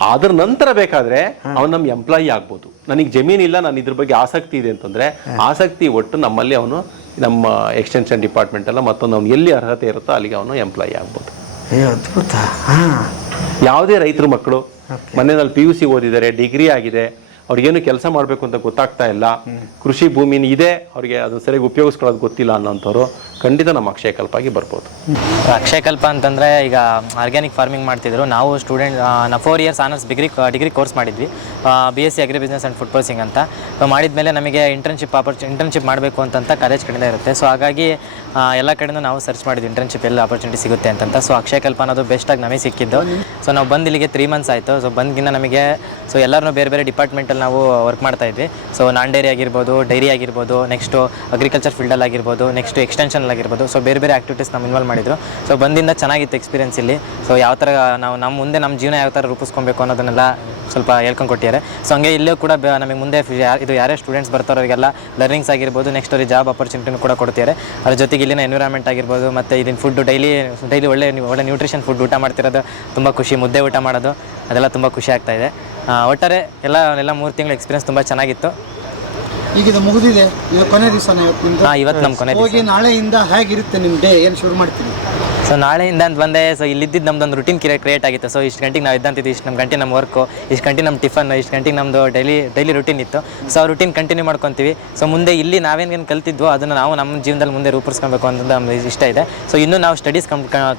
ಅದ್ರ ನಂತರ ಬೇಕಾದ್ರೆ ಅವನು ನಮ್ಮ ಎಂಪ್ಲಾಯಿ ಆಗ್ಬೋದು. ನನಗೆ ಜಮೀನಿಲ್ಲ ನಾನು ಇದ್ರ ಬಗ್ಗೆ ಆಸಕ್ತಿ ಇದೆ ಅಂತಂದ್ರೆ ಆಸಕ್ತಿ ಒಟ್ಟು ನಮ್ಮಲ್ಲಿ ಅವನು ನಮ್ಮ ಎಕ್ಸ್ಟೆನ್ಷನ್ ಡಿಪಾರ್ಟ್ಮೆಂಟ್ ಎಲ್ಲ ಮತ್ತೊಂದು ಅವ್ನು ಎಲ್ಲಿ ಅರ್ಹತೆ ಇರುತ್ತೋ ಅಲ್ಲಿಗೆ ಅವನು ಎಂಪ್ಲಾಯಿ ಆಗ್ಬೋದು. ಅದ್ಭುತ. ಯಾವುದೇ ರೈತರ ಮಕ್ಕಳು ಮನೆಯಲ್ಲಿ ಪಿ ಯು ಸಿ ಓದಿದ್ದಾರೆ ಡಿಗ್ರಿ ಆಗಿದೆ ಅವ್ರಿಗೇನು ಕೆಲಸ ಮಾಡಬೇಕು ಅಂತ ಗೊತ್ತಾಗ್ತಾ ಇಲ್ಲ ಕೃಷಿ ಭೂಮಿನ ಇದೆ ಅವ್ರಿಗೆ ಅದನ್ನು ಸರಿಯಾಗಿ ಉಪಯೋಗಿಸ್ಕೊಳ್ಳೋದು ಗೊತ್ತಿಲ್ಲ ಅನ್ನೋಂಥವ್ರು ಖಂಡಿತ ನಮ್ಮ ಅಕ್ಷಯ ಕಲ್ಪಾಗಿ ಬರ್ಬೋದು. ಅಕ್ಷಯಕಲ್ಪ ಅಂತಂದರೆ ಈಗ ಆರ್ಗ್ಯಾನಿಕ್ ಫಾರ್ಮಿಂಗ್ ಮಾಡ್ತಿದ್ರು. ನಾವು ಸ್ಟೂಡೆಂಟ್ ನಾವು four years honours degree degree course ಮಾಡಿದ್ವಿ. B S C agri business and food processing ಅಂತ. ಮಾಡಿದ್ಮೇಲೆ ನಮಗೆ ಇಂಟರ್ನ್ಶಿಪ್ ಆಪರ್ಚು ಇಂಟರ್ನ್ಶಿಪ್ ಮಾಡಬೇಕು ಅಂತಂತ ಕಾಲೇಜ್ ಕಡೆಯಿಂದ ಇರುತ್ತೆ. ಸೊ ಹಾಗಾಗಿ ಎಲ್ಲ ಕಡೆಯಿಂದ ನಾವು ಸರ್ಚ್ ಮಾಡಿದ್ವಿ. ಇಂಟರ್ನ್ಶಿಪ್ ಎಲ್ಲ ಆಪರ್ಚುನಿಟಿ ಸಿಗುತ್ತೆ ಅಂತಂತ. ಸೊ ಅಕ್ಷಯಕಲ್ಪ ಅನ್ನೋದು ಬೆಸ್ಟಾಗಿ ನಮಗೆ ಸಿಕ್ಕಿದ್ದು. ಸೊ ನಾವು ಬಂದು ಇಲ್ಲಿಗೆ ತ್ರೀ ಮಂತ್ಸ್ ಆಯಿತು. ಸೊ ಬಂದ್ಗಿನ್ನ ನಮಗೆ ಸೊ ಎಲ್ಲರೂ ಬೇರೆ ಬೇರೆ ಡಿಪಾರ್ಟ್ಮೆಂಟಲ್ಲಿ ನಾವು ವರ್ಕ್ ಮಾಡ್ತಾ ಇದ್ವಿ. ಸೊ ನಾನ್ ಡೈರಿ ಆಗಿರ್ಬೋದು ಡೈರಿ ಆಗಿರ್ಬೋದು ನೆಕ್ಸ್ಟು ಅಗ್ರಿಕಲ್ಚರ್ ಫೀಲ್ಡಲ್ಲಿ ಆಗಿರ್ಬೋದು ನೆಕ್ಸ್ಟ್ ಎಕ್ಸ್ಟೆನ್ಷನಲ್ಲಿ ಆಗಿರ್ಬೋದು. ಸೊ ಬೇರೆ ಬೇರೆ ಆಕ್ಟಿವಿಟೀಸ್ ನಮ್ಮ ಇನ್ವಾಲ್ವ್ ಮಾಡಿದ್ರು. ಸೊ ಬಂದಿಂದ ಚೆನ್ನಾಗಿತ್ತು ಎಕ್ಸ್ಪೀರಿಯನ್ಸ್ ಇಲ್ಲಿ. ಸೊ ಯಾವ ಥರ ನಾವು ನಮ್ಮ ಮುಂದೆ ನಮ್ಮ ಜೀವನ ಯಾವ ಥರ ರೂಪಿಸ್ಕೊಬೇಕು ಅನ್ನೋದನ್ನೆಲ್ಲ ಸ್ವಲ್ಪ ಹೇಳ್ಕೊಂಡು ಕೊಟ್ಟಿದ್ದಾರೆ. ಸೊ ಹಂಗೆ ಇಲ್ಲೂ ಕೂಡ ನಮಗೆ ಮುಂದೆ ಇದು ಯಾರೇ ಸ್ಟೂಡೆಂಟ್ಸ್ ಬರ್ತಾರೋ ಅವರಿಗೆಲ್ಲ ಲರ್ನಿಂಗ್ಸ್ ಆಗಿರ್ಬೋದು ನೆಕ್ಸ್ಟ್ ಅವ್ರಿಗೆ ಜಾಬ್ ಆಪರ್ಚುನಿಟಿನೂ ಕೂಡ ಕೊಡ್ತಿದ್ದಾರೆ. ಅದ್ರ ಜೊತೆಗೆ ಇಲ್ಲಿನ ಎನ್ವಿರಾನ್ಮೆಂಟ್ ಆಗಿರ್ಬೋದು, ಮತ್ತು ಇಲ್ಲಿನ ಫುಡ್ ಡೈಲಿ ಡೈಲಿ ಒಳ್ಳೆ ಒಳ್ಳೆ ನ್ಯೂಟ್ರಿಷನ್ ಫುಡ್ ಊಟ ಮಾಡ್ತಿರೋದು ತುಂಬ ಖುಷಿ. ಮುದ್ದೆ ಊಟ ಮಾಡೋದು ಅದೆಲ್ಲ ತುಂಬ ಖುಷಿ ಆಗ್ತಾ ಇದೆ. ಒಟ್ಟಾರೆ ಎಲ್ಲ ಎಲ್ಲ ಮೂರು ತಿಂಗಳ ಎಕ್ಸ್ಪೀರಿಯನ್ಸ್ ತುಂಬ ಚೆನ್ನಾಗಿತ್ತು. ಈಗ ಇದು ಮುಗಿದಿದೆ ಇದು ಕೊನೆ ದಿವಸನೇ ಇವತ್ತು ಹಾಂ ಇವತ್ತು ನಮ್ಮ ಕೊನೆ ದಿವ್ಸ. ಹೋಗಿ ನಾಳೆಯಿಂದ ಹೇಗಿರುತ್ತೆ ನಿಮ್ಮ ಡೇ ಏನು ಶುರು ಮಾಡ್ತೀವಿ ಸೊ ನಾಳೆಯಿಂದ ಅಂತ ಬಂದೆ. ಸೊ ಇಲ್ಲಿದ್ದು ನಮ್ದೊಂದು ರುಟೀನ್ ಕ್ರಿಯೇಟ್ ಆಗಿತ್ತು. ಸೊ ಇಷ್ಟು ಗಂಟೆಗೆ ನಾವು ಇದ್ದಂತಿದ್ದು ಇಷ್ಟು ನಮ್ಮ ಗಂಟೆ ನಮ್ಮ ವರ್ಕು ಇಷ್ಟು ಗಂಟೆ ನಮ್ಮ ಟಿಫನ್ ಇಷ್ಟು ಗಂಟೆಗೆ ನಮ್ಮದು ಡೈಲಿ ಡೈಲಿ ರುಟೀನ್ ಇತ್ತು. ಸೊ ಆ ರುಟೀನ್ ಕಂಟಿನ್ಯೂ ಮಾಡ್ಕೊತೀವಿ. ಸೊ ಮುಂದೆ ಇಲ್ಲಿ ನಾವೇನೇನು ಕಲ್ತಿದ್ವೋ, ಅದನ್ನು ನಾವು ನಮ್ಮ ಜೀವನದಲ್ಲಿ ಮುಂದೆ ರೂಪಿಸ್ಕೊಬೇಕು ಅಂತ ನಮ್ಮ ಇಷ್ಟ ಇದೆ. ಸೊ ಇನ್ನೂ ನಾವು ಸ್ಟಡೀಸ್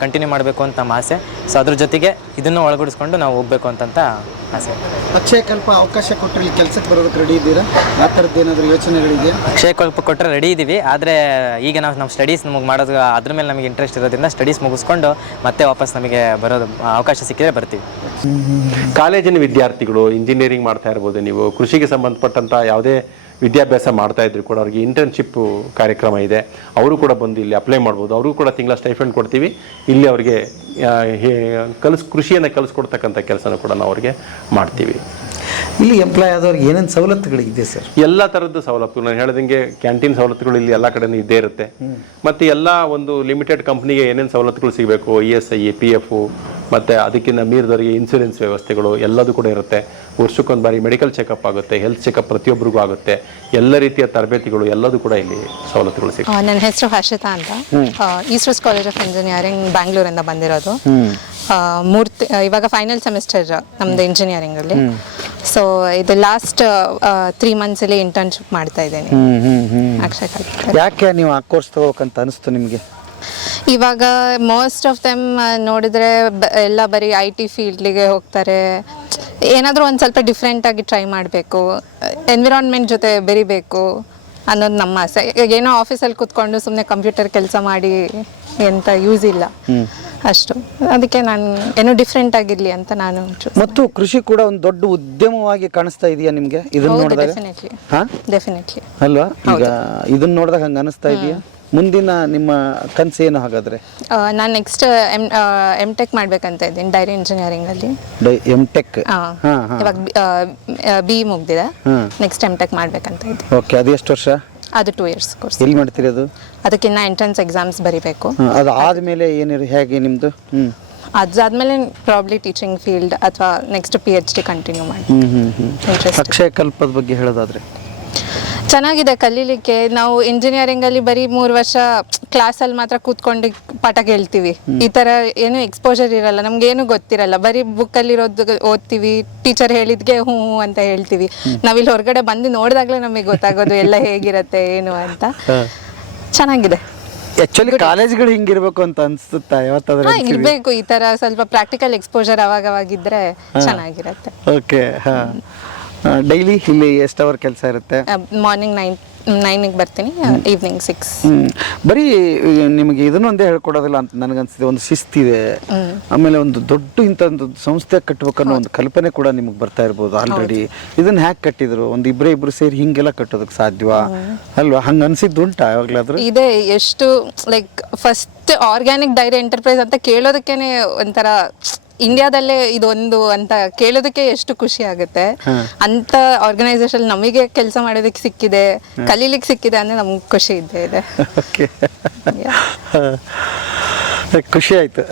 ಕಂಟಿನ್ಯೂ ಮಾಡಬೇಕು ಅಂತ ನಮ್ಮ ಆಸೆ. ಸೊ ಅದ್ರ ಜೊತೆಗೆ ಇದನ್ನು ಒಳಗೂಡಿಸ್ಕೊಂಡು ನಾವು ಹೋಗಬೇಕು ಅಂತಂತ ಆಸೆ ಅಕ್ಷಯ ಕಲ್ಪ ಅವಕಾಶ ಕೊಟ್ಟರೆ ಇಲ್ಲಿ ಕೆಲಸಕ್ಕೆ ಬರೋದಕ್ಕೆ ರೆಡಿ ಇದ್ದೀರಾ? ಆ ಥರದ್ದು ಏನಾದರೂ ಯೋಚನೆಗಳಿದೆಯಾ? ಅಕ್ಷಯ ಕಲ್ಪ ಕೊಟ್ಟರೆ ರೆಡಿ ಇದ್ದೀವಿ. ಆದರೆ ಈಗ ನಾವು ನಮ್ಮ ಸ್ಟಡೀಸ್ ನಮಗೆ ಮಾಡೋದು ಅದ್ರ ಮೇಲೆ ನಮಗೆ ಇಂಟ್ರೆಸ್ಟ್ ಇರೋದ್ರಿಂದ ಸ್ಟಡೀಸ್ ಮುಗಿಸ್ಕೊಂಡು ಮತ್ತೆ ವಾಪಸ್ ನಮಗೆ ಬರೋದು ಅವಕಾಶ ಸಿಕ್ಕಿದ್ರೆ ಬರ್ತೀವಿ. ಕಾಲೇಜಿನ ವಿದ್ಯಾರ್ಥಿಗಳು ಇಂಜಿನಿಯರಿಂಗ್ ಮಾಡ್ತಾ ಇರ್ಬೋದು ನೀವು. ಕೃಷಿಗೆ ಸಂಬಂಧಪಟ್ಟಂತ ಯಾವುದೇ ವಿದ್ಯಾಭ್ಯಾಸ ಮಾಡ್ತಾ ಇದ್ರು ಕೂಡ ಅವ್ರಿಗೆ ಇಂಟರ್ನ್ಶಿಪ್ ಕಾರ್ಯಕ್ರಮ ಇದೆ. ಅವರು ಕೂಡ ಬಂದು ಇಲ್ಲಿ ಅಪ್ಲೈ ಮಾಡ್ಬೋದು. ಅವರು ಕೂಡ ತಿಂಗಳ ಸ್ಟೈಫಂಡ್ ಕೊಡ್ತೀವಿ. ಇಲ್ಲಿ ಅವರಿಗೆ ಕಲಿಸ್ ಕೃಷಿಯನ್ನು ಕಲಿಸ್ಕೊಡ್ತಕ್ಕಂಥ ಕೆಲಸನ ಕೂಡ ನಾವು ಅವ್ರಿಗೆ ಮಾಡ್ತೀವಿ. ಇಲ್ಲಿ ಎಂಪ್ಲಾಯ್ ಆದವ್ರಿಗೆ ಏನೇನು ಸವಲತ್ತುಗಳಿದೆ ಸರ್? ಎಲ್ಲ ಥರದ್ದು ಸವಲತ್ತುಗಳು ನಾನು ಹೇಳ್ದಂಗೆ ಕ್ಯಾಂಟೀನ್ ಸವಲತ್ತುಗಳು ಇಲ್ಲಿ ಎಲ್ಲ ಕಡೆನೂ ಇದ್ದೇ ಇರುತ್ತೆ. ಮತ್ತು ಎಲ್ಲ ಒಂದು ಲಿಮಿಟೆಡ್ ಕಂಪ್ನಿಗೆ ಏನೇನು ಸವಲತ್ತುಗಳು ಸಿಗಬೇಕು? E S I P F ಮತ್ತೆ ಅದಕ್ಕಿಂತ ಮೀರಿದವರಿಗೆ ಇನ್ಸೂರೆನ್ಸ್ ವ್ಯವಸ್ಥೆಗಳು ಎಲ್ಲದೂ ಕೂಡ ಇರುತ್ತೆ. ವರ್ಷಕ್ಕೊಂದು ಬಾರಿ ಮೆಡಿಕಲ್ ಚೆಕಪ್ ಆಗುತ್ತೆ ಹೆಲ್ತ್ ಚೆಕಪ್ ಪ್ರತಿಯೊಬ್ಬರಿಗೂ ಆಗುತ್ತೆ. ಎಲ್ಲ ರೀತಿಯ ತರಬೇತಿಗಳು ಎಲ್ಲದೂ ಕೂಡ ಇಲ್ಲಿ ಸವಲತ್ತುಗಳು ಸಿಗುತ್ತೆ. ನನ್ನ ಹೆಸರು ಹರ್ಷಿತಾ ಅಂತ. ಈಸ್ಟ್ರಸ್ ಕಾಲೇಜ್ ಆಫ್ ಇಂಜಿನಿಯರಿಂಗ್ ಬ್ಯಾಂಗ್ಳೂರಿಂದ ಬಂದಿರೋದು. ಮೂರ್ತಿ ಮೂರ್ ಇವಾಗ ಫೈನಲ್ ಸೆಮಿಸ್ಟರ್ ನಮ್ದು ಇಂಜಿನಿಯರಿಂಗ್ ಅಲ್ಲಿ. ಸೊ ಇದು ಲಾಸ್ಟ್ ತ್ರೀ ಮಂತ್ಸ್ ಅಲ್ಲಿ ಇಂಟರ್ನ್ಶಿಪ್ ಮಾಡ್ತಾ ಇದ್ದೇನೆ. ಯಾಕೆ ನೀವು ಆ ಕೋರ್ಸ್ ತಗೋಬೇಕಂತ ಅನಿಸ್ತು ನಿಮಗೆ? ಇವಾಗ ಮೋಸ್ಟ್ ಆಫ್ ದೆಮ್ ನೋಡಿದ್ರೆ ಎಲ್ಲ ಬರೀ ಐ ಟಿ ಫೀಲ್ಡ್ಗೆ ಹೋಗ್ತಾರೆ. ಏನಾದರೂ ಒಂದು ಸ್ವಲ್ಪ ಡಿಫ್ರೆಂಟಾಗಿ ಟ್ರೈ ಮಾಡಬೇಕು. ಎನ್ವಿರಾನ್ಮೆಂಟ್ ಜೊತೆ ಬೆರಿಬೇಕು ಅನ್ನೋದು ನಮ್ಮ ಆಸೆ. ಏನೋ ಆಫೀಸಲ್ಲಿ ಕೂತ್ಕೊಂಡು ಸುಮ್ಮನೆ ಕಂಪ್ಯೂಟರ್ ಕೆಲಸ ಮಾಡಿ ಎಂತ ಯೂಸ್ ಇಲ್ಲ. ಅಷ್ಟು. ಅದಕ್ಕೆ ನಾನು ಏನೋ ಡಿಫ್ರೆಂಟ್ ಆಗಿರಲಿ ಅಂತ ನಾನು ಮತ್ತು ಕೃಷಿ ಕೂಡ ಒಂದು ದೊಡ್ಡ ಉದ್ಯಮವಾಗಿ ಕಾಣಿಸ್ತಾ ಇದೆಯಾ ನಿಮಗೆ? ಇದನ್ನ ನೋಡಿದಾಗ? ಡೆಫಿನೆಟ್ಲಿ ಅಲ್ವಾ? ಈಗ ಇದನ್ನ ನೋಡಿದಾಗ ಹಂಗ ಅನಿಸ್ತಾ ಇದೆಯಾ? ಮುಂದಿನ ನಿಮ್ಮ ಕನಸು ಏನು ಹಾಗಾದರೆ? ನಾನು ನೆಕ್ಸ್ಟ್ ಎಂ ಎಂ ಟೆಕ್ ಮಾಡ್ಬೇಕಂತ ಇದ್ದೀನಿ ಡೈರಿ ಇಂಜಿನಿಯರಿಂಗಲ್ಲಿ ಎಂ ಟೆಕ್ ಇವಾಗ ಬಿ ಮುಗ್ದಿದೆ. ನೆಕ್ಸ್ಟ್ ಎಂ ಟೆಕ್ ಮಾಡ್ಬೇಕಂತ ಇದೆ ಓಕೆ ಅದು ಎಷ್ಟು ವರ್ಷ? ಅದು ಟೂ ಇಯರ್ಸ್ ಕೋರ್ಸ್ ಎಲ್ಲಿ ಮಾಡ್ತೀರಿ ಅದು ಅದಕ್ಕಿನ್ನ ಎಂಟ್ರೆನ್ಸ್ ಎಕ್ಸಾಮ್ಸ್ ಬರಿಬೇಕು. ಅದು ಆದಮೇಲೆ ಏನಿರು ಹೇಗೆ ನಿಮ್ಮದು ಹ್ಞೂ ಅದಾದ್ಮೇಲೆ ಪ್ರಾಬ್ಲಿ ಟೀಚಿಂಗ್ ಫೀಲ್ಡ್ ಅಥವಾ next P H D continue ಮಾಡಿ. ಅಕ್ಷಯ ಕಲ್ಪದ ಬಗ್ಗೆ ಹೇಳೋದಾದ್ರೆ? ಚೆನ್ನಾಗಿದೆ ಕಲೀಲಿಕ್ಕೆ. ನಾವು ಇಂಜಿನಿಯರಿಂಗ್ ಅಲ್ಲಿ ಬರೀ ಮೂರು ವರ್ಷ ಕ್ಲಾಸಲ್ಲಿ ಮಾತ್ರ ಕೂತ್ಕೊಂಡು ಪಾಠ ಕೇಳ್ತೀವಿ. ಈ ತರ ಏನು ಎಕ್ಸ್ಪೋಜರ್ ಇರಲ್ಲ. ನಮ್ಗೆ ಏನು ಗೊತ್ತಿರಲ್ಲ. ಬರೀ ಬುಕ್ಕಲ್ಲಿ ಇರೋದು ಓದ್ತೀವಿ ಟೀಚರ್ ಹೇಳಿದ್ಗೆ ಹ್ಞೂ ಹ್ಞೂ ಅಂತ ಹೇಳ್ತೀವಿ. ನಾವಿಲ್ಲಿ ಹೊರಗಡೆ ಬಂದು ನೋಡಿದಾಗಲೇ ನಮಗೆ ಗೊತ್ತಾಗೋದು ಎಲ್ಲ *laughs* ಹೇಗಿರತ್ತೆ ಏನು ಅಂತ. ಚೆನ್ನಾಗಿದೆ. ಆಕ್ಚುಲಿ ಕಾಲೇಜ್ಗಳು ಹಿಂಗಿರ್ಬೇಕು ಅಂತ ಅನ್ಸುತ್ತಾ ಯಾವತ್ತಾದ್ರೂ ಇರ್ಬೇಕು. ಈ ತರ ಸ್ವಲ್ಪ ಪ್ರಾಕ್ಟಿಕಲ್ ಎಕ್ಸ್ಪೋಜರ್ ಅವಾಗ ಅವಾಗಿದ್ರೆ ಚೆನ್ನಾಗಿರತ್ತೆ. ಓಕೆ ಹಾ. ಡೈಲಿ ಇಲ್ಲಿ ಎಷ್ಟು ಅವರ್ ಕೆಲಸ ಇರುತ್ತೆ? ಮಾರ್ನಿಂಗ್ ನೈನ್ ನೈನಿಗೆ ಬರ್ತೀನಿ ಈವ್ನಿಂಗ್ ಸಿಕ್ಸ್ ಬರೀ ನಿಮಗೆ ನಿಮಗೆ ಇದನ್ನೊಂದೇ ಹೇಳ್ಕೊಡೋದಿಲ್ಲ ಅಂತ ನನಗನ್ಸಿದೆ ಒಂದು ಶಿಸ್ತಿದೆ. ಆಮೇಲೆ ಒಂದು ದೊಡ್ಡ ಇಂಥ ಒಂದು ಸಂಸ್ಥೆ ಕಟ್ಟಬೇಕನ್ನೋ ಒಂದು ಕಲ್ಪನೆ ಕೂಡ ನಿಮಗೆ ಬರ್ತಾ ಇರ್ಬೋದು ಆಲ್ರೆಡಿ ಇದನ್ನ ಹ್ಯಾಕ್ ಕಟ್ಟಿದ್ರು? ಒಂದು ಇಬ್ಬರೇ ಇಬ್ಬರು ಸೇರಿ ಹಿಂಗೆಲ್ಲ ಕಟ್ಟೋದಕ್ಕೆ ಸಾಧ್ಯವಾ? ಅಲ್ವಾ? ಹಂಗೆ ಅನ್ಸಿದ್ದು ಉಂಟಾ ಯಾವಾಗ್ಲಾದ್ರೂ? ಇದೆ ಎಷ್ಟು like first organic dairy enterprise ಅಂತ ಕೇಳೋದಕ್ಕೇನೆ ಒಂಥರ ಇಂಡಿಯಾದಲ್ಲೇ ಇದೊಂದು ಅಂತ ಕೇಳೋದಕ್ಕೆ ಎಷ್ಟು ಖುಷಿ ಆಗುತ್ತೆ. ಅಂತ ಆರ್ಗನೈಸೇಷನ್ ನಮಗೆ ಕೆಲಸ ಮಾಡೋದಕ್ಕೆ ಸಿಕ್ಕಿದೆ ಕಲೀಲಿಕ್ಕೆ ಸಿಕ್ಕಿದೆ ಅಂದ್ರೆ ನಮ್ಗೆ ಖುಷಿ ಇದ್ದೇ ಇದೆ. *laughs* *laughs* ಖುಷಿ ಆಯ್ತು?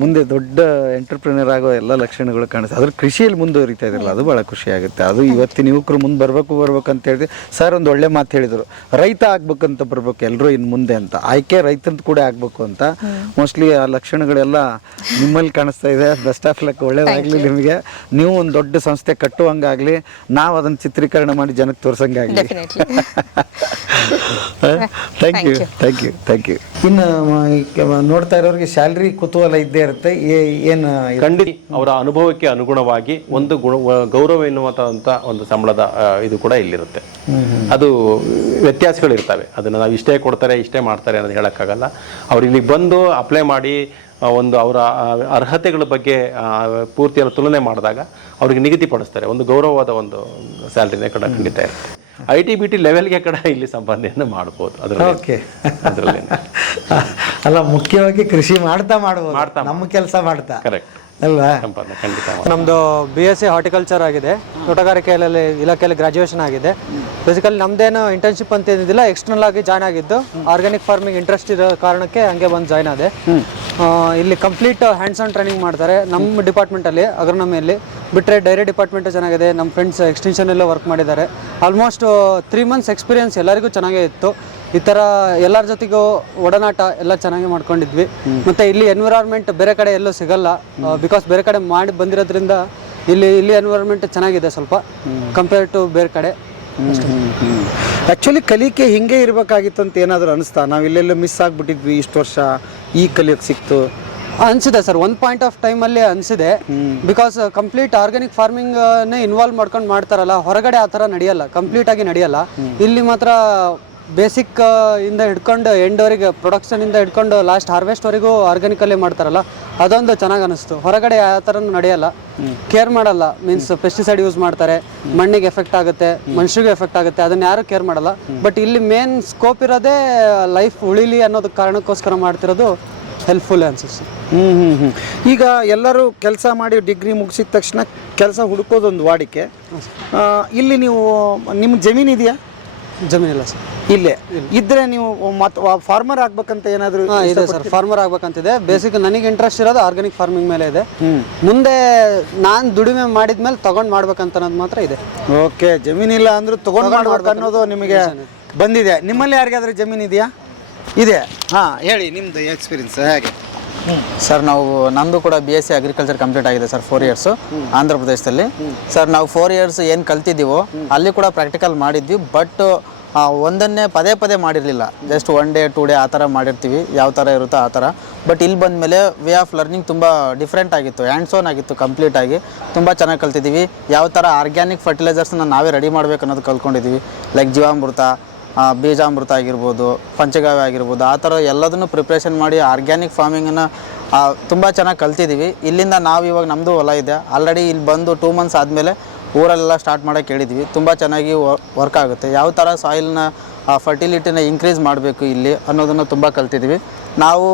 ಮುಂದೆ ದೊಡ್ಡ ಎಂಟರ್ಪ್ರಿನರ್ ಆಗೋ ಎಲ್ಲ ಲಕ್ಷಣಗಳು ಕಾಣಿಸ್ತದೆ ಅದ್ರ ಕೃಷಿಯಲ್ಲಿ ಮುಂದುವರಿತಾ ಇದ್ರಲ್ಲ ಅದು ಬಹಳ ಖುಷಿ ಆಗುತ್ತೆ. ಅದು ಇವತ್ತಿನ ಯುವಕರು ಮುಂದೆ ಬರಬೇಕು ಬರ್ಬೇಕು ಅಂತ ಹೇಳಿದ್ರೆ ಸರ್ ಒಂದು ಒಳ್ಳೆ ಮಾತು ಹೇಳಿದರು. ರೈತ ಆಗ್ಬೇಕಂತ ಬರ್ಬೇಕು ಎಲ್ಲರೂ ಇನ್ನು ಮುಂದೆ ಅಂತ. ಆಯ್ಕೆ ರೈತಂತ ಕೂಡ ಆಗಬೇಕು ಅಂತ. ಮೋಸ್ಟ್ಲಿ ಆ ಲಕ್ಷಣಗಳೆಲ್ಲ ನಿಮ್ಮಲ್ಲಿ ಕಾಣಿಸ್ತಾ ಇದೆ. ಬೆಸ್ಟ್ ಆಫ್ ಲಕ್ ಒಳ್ಳೇದಾಗ್ಲಿ ನಿಮಗೆ. ನೀವು ಒಂದು ದೊಡ್ಡ ಸಂಸ್ಥೆ ಕಟ್ಟುವಂಗಾಗ್ಲಿ ನಾವು ಅದನ್ನ ಚಿತ್ರೀಕರಣ ಮಾಡಿ ಜನಕ್ಕೆ ತೋರ್ಸಂಗಾಗ್ಲಿ. ಆಗಲಿ thank you thank you thank you ಇನ್ನು ನೋಡ್ತಾ ಇರೋರಿಗೆ ಸ್ಯಾಲ್ರಿ ಕುತೂಹಲ ಇದ್ದೇ ಇರುತ್ತೆ. ಏನು ಖಂಡಿತ ಅವರ ಅನುಭವಕ್ಕೆ ಅನುಗುಣವಾಗಿ ಒಂದು ಗುಣ ಗೌರವ ಎನ್ನುವಂಥ ಒಂದು ಸಂಬಳದ ಇದು ಕೂಡ ಇಲ್ಲಿರುತ್ತೆ. ಅದು ವ್ಯತ್ಯಾಸಗಳಿರ್ತವೆ ಅದನ್ನು ನಾವು ಇಷ್ಟೇ ಕೊಡ್ತಾರೆ ಇಷ್ಟೇ ಮಾಡ್ತಾರೆ ಅನ್ನೋದು ಹೇಳೋಕ್ಕಾಗಲ್ಲ. ಅವ್ರು ಇಲ್ಲಿಗೆ ಬಂದು ಅಪ್ಲೈ ಮಾಡಿ ಒಂದು ಅವರ ಅರ್ಹತೆಗಳ ಬಗ್ಗೆ ಪೂರ್ತಿಯನ್ನು ತುಲನೆ ಮಾಡಿದಾಗ ಅವ್ರಿಗೆ ನಿಗದಿಪಡಿಸ್ತಾರೆ. ಒಂದು ಗೌರವವಾದ ಒಂದು ಸ್ಯಾಲ್ರಿನೇ ಕಡೆ ಖಂಡಿತ ಇರುತ್ತೆ. ಐ ಟಿ ಬಿ ಟಿ ಲೆವೆಲ್ಗೆ ಕಡೆ ಇಲ್ಲಿ ಸಂಬಂಧಿಯನ್ನು ಮಾಡ್ಬೋದು ಅದರಲ್ಲಿ. ಓಕೆ. ಅದರಲ್ಲಿ ಅಲ್ಲ ಮುಖ್ಯವಾಗಿ ಕೃಷಿ ಮಾಡ್ತಾ ಮಾಡ್ಬೋದು. ಮಾಡ್ತಾ ನಮ್ಮ ಕೆಲಸ ಮಾಡ್ತಾ. ಕರೆಕ್ಟ್ ಅಲ್ವಾ? ಸಂಪಾದನೆ ಖಂಡಿತ. ನಮ್ಮದು ಬಿ ಎಸ್ ಸಿ ಹಾರ್ಟಿಕಲ್ಚರ್ ಆಗಿದೆ. ತೋಟಗಾರಿಕೆಯಲ್ಲಿ ಇಲಾಖೆಯಲ್ಲಿ ಗ್ರಾಜುಯೇಷನ್ ಆಗಿದೆ. ಬೇಸಿಕಲಿ ನಮ್ದೇನು ಇಂಟರ್ನ್ಶಿಪ್ ಅಂತ ಏನಿದಿಲ್ಲ ಎಕ್ಸ್ಟರ್ನಲ್ ಆಗಿ ಜಾಯ್ನ್ ಆಗಿದ್ದು ಆರ್ಗ್ಯಾನಿಕ್ ಫಾರ್ಮಿಂಗ್ ಇಂಟ್ರೆಸ್ಟ್ ಇರೋ ಕಾರಣಕ್ಕೆ ಹಂಗೆ ಬಂದು ಜಾಯ್ನ್ ಆದೆ. ಇಲ್ಲಿ ಕಂಪ್ಲೀಟ್ ಹ್ಯಾಂಡ್ಸ್ ಆನ್ ಟ್ರೈನಿಂಗ್ ಮಾಡ್ತಾರೆ. ನಮ್ಮ ಡಿಪಾರ್ಟ್ಮೆಂಟಲ್ಲಿ ಅಗ್ರನಮಿಯಲ್ಲಿ ಬಿಟ್ಟರೆ ಡೈರಿ ಡಿಪಾರ್ಟ್ಮೆಂಟ್ ಚೆನ್ನಾಗಿದೆ. ನಮ್ಮ ಫ್ರೆಂಡ್ಸ್ ಎಕ್ಸ್ಟೆನ್ಷನಲ್ಲೂ ವರ್ಕ್ ಮಾಡಿದ್ದಾರೆ. ಆಲ್ಮೋಸ್ಟ್ ತ್ರೀ ಮಂತ್ಸ್ ಎಕ್ಸ್ಪೀರಿಯನ್ಸ್ ಎಲ್ಲರಿಗೂ ಚೆನ್ನಾಗೇ ಇತ್ತು. ಈ ಥರ ಎಲ್ಲರ ಜೊತೆಗೂ ಒಡನಾಟ ಎಲ್ಲ ಚೆನ್ನಾಗಿ ಮಾಡ್ಕೊಂಡಿದ್ವಿ. ಮತ್ತೆ ಇಲ್ಲಿ ಎನ್ವಿರಾನ್ಮೆಂಟ್ ಬೇರೆ ಕಡೆ ಎಲ್ಲೂ ಸಿಗಲ್ಲ. ಬಿಕಾಸ್ ಬೇರೆ ಕಡೆ ಮಾಡಿ ಬಂದಿರೋದ್ರಿಂದ ಇಲ್ಲಿ ಇಲ್ಲಿ ಎನ್ವಿರಾನ್ಮೆಂಟ್ ಚೆನ್ನಾಗಿದೆ ಸ್ವಲ್ಪ ಕಂಪೇರ್ ಟು ಬೇರೆ ಕಡೆ. ಆಕ್ಚುಲಿ ಕಲಿಕೆ ಹಿಂಗೆ ಇರಬೇಕಾಗಿತ್ತು ಅಂತ ಏನಾದರೂ ಅನಿಸ್ತಾ? ನಾವು ಇಲ್ಲೆಲ್ಲೋ ಮಿಸ್ ಆಗ್ಬಿಟ್ಟಿದ್ವಿ ಇಷ್ಟು ವರ್ಷ ಈ ಕಲಿಯೋಕೆ ಸಿಕ್ತು. ಅನ್ಸಿದೆ ಸರ್ ಒಂದು ಪಾಯಿಂಟ್ ಆಫ್ ಟೈಮಲ್ಲಿ ಅನಿಸಿದೆ. ಬಿಕಾಸ್ ಕಂಪ್ಲೀಟ್ ಆರ್ಗ್ಯಾನಿಕ್ ಫಾರ್ಮಿಂಗ್ ನೇ ಇನ್ವಾಲ್ವ್ ಮಾಡ್ಕೊಂಡು ಮಾಡ್ತಾರಲ್ಲ ಹೊರಗಡೆ ಆ ಥರ ನಡೆಯಲ್ಲ ಕಂಪ್ಲೀಟ್ ಆಗಿ ನಡೆಯಲ್ಲ. ಇಲ್ಲಿ ಮಾತ್ರ ಬೇಸಿಕ್ ಇಂದ ಹಿಡ್ಕೊಂಡು ಎಂಡ್ವರೆಗೆ ಪ್ರೊಡಕ್ಷನ್ ಇಂದ ಹಿಡ್ಕೊಂಡು ಲಾಸ್ಟ್ ಹಾರ್ವೆಸ್ಟ್ವರೆಗೂ ಆರ್ಗ್ಯಾನಿಕಲ್ಲೇ ಮಾಡ್ತಾರಲ್ಲ ಅದೊಂದು ಚೆನ್ನಾಗಿ ಅನಿಸ್ತು. ಹೊರಗಡೆ ಆ ಥರ ನಡೆಯಲ್ಲ. ಕೇರ್ ಮಾಡಲ್ಲ. ಮೀನ್ಸ್ ಪೆಸ್ಟಿಸೈಡ್ ಯೂಸ್ ಮಾಡ್ತಾರೆ. ಮಣ್ಣಿಗೆ ಎಫೆಕ್ಟ್ ಆಗುತ್ತೆ ಮನುಷ್ಯರಿಗೂ ಎಫೆಕ್ಟ್ ಆಗುತ್ತೆ. ಅದನ್ನ ಯಾರು ಕೇರ್ ಮಾಡಲ್ಲ. ಬಟ್ ಇಲ್ಲಿ ಮೇನ್ ಸ್ಕೋಪ್ ಇರೋದೇ ಲೈಫ್ ಉಳಿಲಿ ಅನ್ನೋದು ಕಾರಣಕ್ಕೋಸ್ಕರ ಮಾಡ್ತಿರೋದು ಹೆಲ್ಪ್ಫುಲ್ ಅನ್ಸುತ್ತೆ. ಹ್ಞೂ ಹ್ಞೂ ಹ್ಞೂ ಈಗ ಎಲ್ಲರೂ ಕೆಲಸ ಮಾಡಿ ಡಿಗ್ರಿ ಮುಗಿಸಿದ ತಕ್ಷಣ ಕೆಲಸ ಹುಡುಕೋದೊಂದು ವಾಡಿಕೆ. ಇಲ್ಲಿ ನೀವು ನಿಮ್ಮ ಜಮೀನು ಇದೆಯಾ? ಜಮೀನಿಲ್ಲ ಸರ್. ಇಲ್ಲೇ? ಇದ್ರೆ ನೀವು ಮತ್ತೆ ಫಾರ್ಮರ್ ಆಗ್ಬೇಕಂತ ಏನಾದರೂ ಇದೆ ಸರ್. ಫಾರ್ಮರ್ ಆಗ್ಬೇಕಂತಿದೆ. ಬೇಸಿಕ್ ನನಗೆ ಇಂಟ್ರೆಸ್ಟ್ ಇರೋದು ಆರ್ಗಾನಿಕ್ ಫಾರ್ಮಿಂಗ್ ಮೇಲೆ ಇದೆ. ಮುಂದೆ ನಾನು ದುಡಿಮೆ ಮಾಡಿದ್ಮೇಲೆ ತಗೊಂಡ್ ಮಾಡ್ಬೇಕಂತ ಅನ್ನೋದು ಮಾತ್ರ ಇದೆ. ಓಕೆ ಜಮೀನಿಲ್ಲ ಅಂದ್ರೂ ತಗೊಂಡು ಮಾಡ್ಬೇಕು ಅನ್ನೋದು ನಿಮಗೆ ಬಂದಿದೆ. ನಿಮ್ಮಲ್ಲಿ ಯಾರಿಗಾದ್ರೂ ಜಮೀನು ಇದೆಯಾ? ಇದೆ. ಹಾಂ ಹೇಳಿ ನಿಮ್ದು ಎಕ್ಸ್ಪೀರಿಯನ್ಸ್ ಹೇಗೆ. ಸರ್ ನಾವು ನಮ್ಮದು ಕೂಡ B S C agriculture complete ಆಗಿದೆ ಸರ್ ಫೋರ್ ಇಯರ್ಸು ಆಂಧ್ರ ಪ್ರದೇಶದಲ್ಲಿ. ಸರ್ ನಾವು ಫೋರ್ ಇಯರ್ಸ್ ಏನು ಕಲ್ತಿದ್ದೀವೋ, ಅಲ್ಲಿ ಕೂಡ ಪ್ರಾಕ್ಟಿಕಲ್ ಮಾಡಿದ್ವಿ ಬಟ್ ಒಂದನ್ನೇ ಪದೇ ಪದೇ ಮಾಡಿರಲಿಲ್ಲ. Just one day two day ಆ ಥರ ಮಾಡಿರ್ತೀವಿ, ಯಾವ ಥರ ಇರುತ್ತೋ ಆ ಥರ. ಬಟ್ ಇಲ್ಲಿ ಬಂದಮೇಲೆ ವೇ ಆಫ್ ಲರ್ನಿಂಗ್ ತುಂಬ ಡಿಫ್ರೆಂಟ್ ಆಗಿತ್ತು ಹ್ಯಾಂಡ್ಸ್ ಓನ್ ಆಗಿತ್ತು ಕಂಪ್ಲೀಟಾಗಿ ತುಂಬ ಚೆನ್ನಾಗಿ ಕಲ್ತಿದ್ದೀವಿ. ಯಾವ ಥರ ಆರ್ಗ್ಯಾನಿಕ್ ಫರ್ಟಿಲೈಸರ್ಸ್ನ ನಾವೇ ರೆಡಿ ಮಾಡ್ಬೇಕು ಅನ್ನೋದು ಕಲ್ತ್ಕೊಂಡಿದ್ದೀವಿ. ಲೈಕ್ ಜೀವಾಮೃತ ಬೀಜಾಮೃತ ಆಗಿರ್ಬೋದು ಪಂಚಗಾವ್ಯ ಆಗಿರ್ಬೋದು, ಆ ಥರ ಎಲ್ಲದನ್ನು ಪ್ರಿಪ್ರೇಷನ್ ಮಾಡಿ ಆರ್ಗ್ಯಾನಿಕ್ ಫಾರ್ಮಿಂಗನ್ನು ತುಂಬ ಚೆನ್ನಾಗಿ ಕಲ್ತಿದ್ದೀವಿ ಇಲ್ಲಿಂದ ನಾವು ಇವಾಗ ನಮ್ಮದು ಹೊಲ ಇದೆ. ಆಲ್ರೆಡಿ ಇಲ್ಲಿ ಬಂದು ಟೂ ಮಂತ್ಸ್ ಆದಮೇಲೆ ಊರಲ್ಲೆಲ್ಲ ಸ್ಟಾರ್ಟ್ ಮಾಡೋಕೆ ಹೇಳಿದ್ವಿ. ತುಂಬ ಚೆನ್ನಾಗಿ ವರ್ಕ್ ಆಗುತ್ತೆ. ಯಾವ ಥರ ಸಾಯಿಲ್ನ ಫರ್ಟಿಲಿಟಿನ ಇನ್ಕ್ರೀಸ್ ಮಾಡಬೇಕು ಇಲ್ಲಿ ಅನ್ನೋದನ್ನು ತುಂಬ ಕಲ್ತಿದ್ದೀವಿ ನಾವು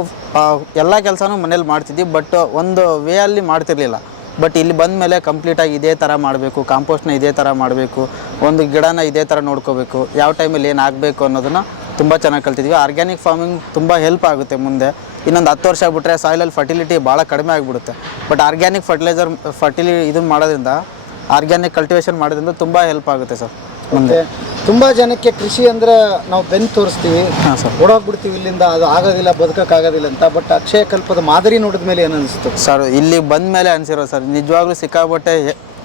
ಎಲ್ಲ ಕೆಲಸನೂ ಮನೇಲಿ ಮಾಡ್ತಿದ್ವಿ ಬಟ್ ಒಂದು ವೇ ಅಲ್ಲಿ ಮಾಡ್ತಿರ್ಲಿಲ್ಲ. ಬಟ್ ಇಲ್ಲಿ ಬಂದ ಮೇಲೆ ಕಂಪ್ಲೀಟಾಗಿ ಇದೇ ಥರ ಮಾಡಬೇಕು ಕಾಂಪೋಸ್ಟ್ನ ಇದೇ ಥರ ಮಾಡಬೇಕು, ಒಂದು ಗಿಡನ ಇದೇ ಥರ ನೋಡ್ಕೋಬೇಕು, ಯಾವ ಟೈಮಲ್ಲಿ ಏನು ಆಗಬೇಕು ಅನ್ನೋದನ್ನು ತುಂಬ ಚೆನ್ನಾಗಿ ಕಲ್ತಿದ್ವಿ. ಆರ್ಗ್ಯಾನಿಕ್ ಫಾರ್ಮಿಂಗ್ ತುಂಬ ಹೆಲ್ಪ್ ಆಗುತ್ತೆ ಮುಂದೆ. ಇನ್ನೊಂದು ಹತ್ತು ವರ್ಷ ಬಿಟ್ಟರೆ ಸಾಯಿಲಲ್ಲಿ ಫರ್ಟಿಲಿಟಿ ಭಾಳ ಕಡಿಮೆ ಆಗಿಬಿಡುತ್ತೆ. ಬಟ್ ಆರ್ಗ್ಯಾನಿಕ್ ಫರ್ಟಿಲೈಸರ್ ಫರ್ಟಿಲಿ ಇದನ್ನು ಮಾಡೋದ್ರಿಂದ ಆರ್ಗ್ಯಾನಿಕ್ ಕಲ್ಟಿವೇಷನ್ ಮಾಡೋದ್ರಿಂದ ತುಂಬ ಹೆಲ್ಪ್ ಆಗುತ್ತೆ ಸರ್ ಮುಂದೆ ತುಂಬ ಜನಕ್ಕೆ ಕೃಷಿ ಅಂದ್ರೆ ನಾವು ಬೆನ್ ತೋರಿಸ್ತೀವಿ. ಹಾಂ ಸರ್. ಓಡೋಗ್ಬಿಡ್ತೀವಿ ಇಲ್ಲಿಂದ ಅದು ಆಗೋದಿಲ್ಲ ಬದುಕಕ್ಕಾಗೋದಿಲ್ಲ ಅಂತ. ಬಟ್ ಅಕ್ಷಯ ಕಲ್ಪದ ಮಾದರಿ ನೋಡಿದ ಮೇಲೆ ಏನು ಅನಿಸ್ತು ಸರ್ ಇಲ್ಲಿ ಬಂದ ಮೇಲೆ ಅನಿಸಿರೋ ಸರ್ ನಿಜವಾಗ್ಲೂ ಸಿಕ್ಕಾಪಟ್ಟೆ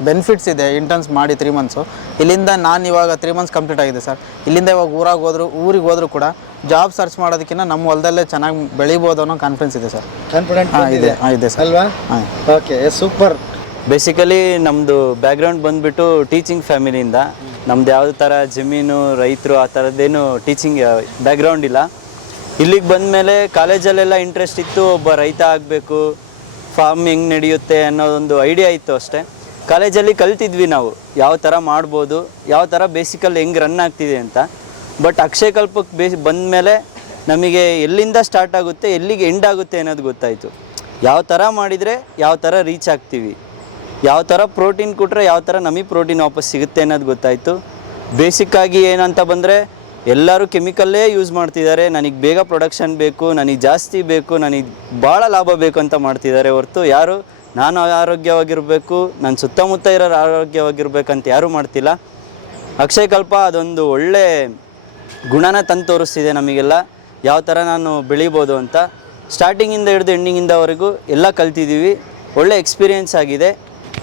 ಬೆನಿಫಿಟ್ಸ್ ಇದೆ ಇಂಟರ್ನ್ಸ್ ಮಾಡಿ ತ್ರೀ ಮಂತ್ಸು ಇಲ್ಲಿಂದ ನಾನು ಇವಾಗ ತ್ರೀ ಮಂತ್ಸ್ ಕಂಪ್ಲೀಟ್ ಆಗಿದೆ ಸರ್. ಇಲ್ಲಿಂದ ಇವಾಗ ಊರಾಗ ಹೋದ್ರು ಊರಿಗೆ ಹೋದ್ರು ಕೂಡ ಜಾಬ್ ಸರ್ಚ್ ಮಾಡೋದಕ್ಕಿಂತ ನಮ್ಮ ಹೊಲದಲ್ಲೇ ಚೆನ್ನಾಗಿ ಬೆಳಿಬೋದು ಅನ್ನೋ ಕಾನ್ಫಿಡೆನ್ಸ್ ಇದೆ ಸರ್. ಕಾನ್ಫಿಡೆಂಟ್ ಇದೆ. ಹಾಂ ಇದೆ ಸರ್. ಅಲ್ವಾ? ಹಾಂ. ಓಕೆ ಸೂಪರ್ ಬೇಸಿಕಲಿ ನಮ್ಮದು ಬ್ಯಾಕ್ಗ್ರೌಂಡ್ ಬಂದುಬಿಟ್ಟು ಟೀಚಿಂಗ್ ಫ್ಯಾಮಿಲಿಯಿಂದ ನಮ್ದು ಯಾವುದೇ ಥರ ಜಮೀನು, ರೈತರು ಆ ಥರದ್ದೇನು ಟೀಚಿಂಗ್ ಬ್ಯಾಕ್ಗ್ರೌಂಡ್ ಇಲ್ಲ. ಇಲ್ಲಿಗೆ ಬಂದ ಮೇಲೆ ಕಾಲೇಜಲ್ಲೆಲ್ಲ ಇಂಟ್ರೆಸ್ಟ್ ಇತ್ತು, ಒಬ್ಬ ರೈತ ಆಗಬೇಕು ಫಾರ್ಮ್ ಹೆಂಗೆ ನಡೆಯುತ್ತೆ ಅನ್ನೋದೊಂದು ಐಡಿಯಾ ಇತ್ತು ಅಷ್ಟೇ. ಕಾಲೇಜಲ್ಲಿ ಕಲ್ತಿದ್ವಿ ನಾವು, ಯಾವ ಥರ ಮಾಡ್ಬೋದು, ಯಾವ ಥರ ಬೇಸಿಕಲ್ಲಿ ಹೆಂಗೆ ರನ್ ಆಗ್ತಿದೆ ಅಂತ. ಬಟ್ ಅಕ್ಷಯ ಕಲ್ಪಕ್ಕೆ ಬೇಸ್ ಬಂದಮೇಲೆ ನಮಗೆ ಎಲ್ಲಿಂದ ಸ್ಟಾರ್ಟ್ ಆಗುತ್ತೆ, ಎಲ್ಲಿಗೆ ಎಂಡ್ ಆಗುತ್ತೆ ಅನ್ನೋದು ಗೊತ್ತಾಯಿತು. ಯಾವ ಥರ ಮಾಡಿದರೆ ಯಾವ ಥರ ರೀಚ್ ಆಗ್ತೀವಿ. ಯಾವ ಥರ ಪ್ರೋಟೀನ್ ಕೊಟ್ಟರೆ ಯಾವ ಥರ ನಮಗೆ ಪ್ರೋಟೀನ್ ವಾಪಸ್ ಸಿಗುತ್ತೆ ಅನ್ನೋದು ಗೊತ್ತಾಯಿತು. ಬೇಸಿಕ್ಕಾಗಿ ಏನಂತ ಬಂದರೆ ಎಲ್ಲರೂ ಕೆಮಿಕಲ್ಲೇ ಯೂಸ್ ಮಾಡ್ತಿದ್ದಾರೆ. ನನಗೆ ಬೇಗ ಪ್ರೊಡಕ್ಷನ್ ಬೇಕು, ನನಗೆ ಜಾಸ್ತಿ ಬೇಕು, ನನಗೆ ಭಾಳ ಲಾಭ ಬೇಕು ಅಂತ ಮಾಡ್ತಿದ್ದಾರೆ ಹೊರತು ಯಾರು? ನಾನು ಆರೋಗ್ಯವಾಗಿರಬೇಕು ನನ್ನ ಸುತ್ತಮುತ್ತ ಇರೋರು ಆರೋಗ್ಯವಾಗಿರ್ಬೇಕಂತ ಯಾರೂ ಮಾಡ್ತಿಲ್ಲ. ಅಕ್ಷಯಕಲ್ಪ ಅದೊಂದು ಒಳ್ಳೆ ಗುಣನ ತಂದು ತೋರಿಸ್ತಿದೆ ನಮಗೆಲ್ಲ. ಯಾವ ಥರ ನಾನು ಬೆಳಿಬೋದು ಅಂತ. ಸ್ಟಾರ್ಟಿಂಗಿಂದ ಹಿಡಿದು ಎಂಡಿಂಗಿಂದವರೆಗೂ ಎಲ್ಲ ಕಲ್ತಿದ್ದೀವಿ. ಒಳ್ಳೆ ಎಕ್ಸ್ಪೀರಿಯೆನ್ಸ್ ಆಗಿದೆ.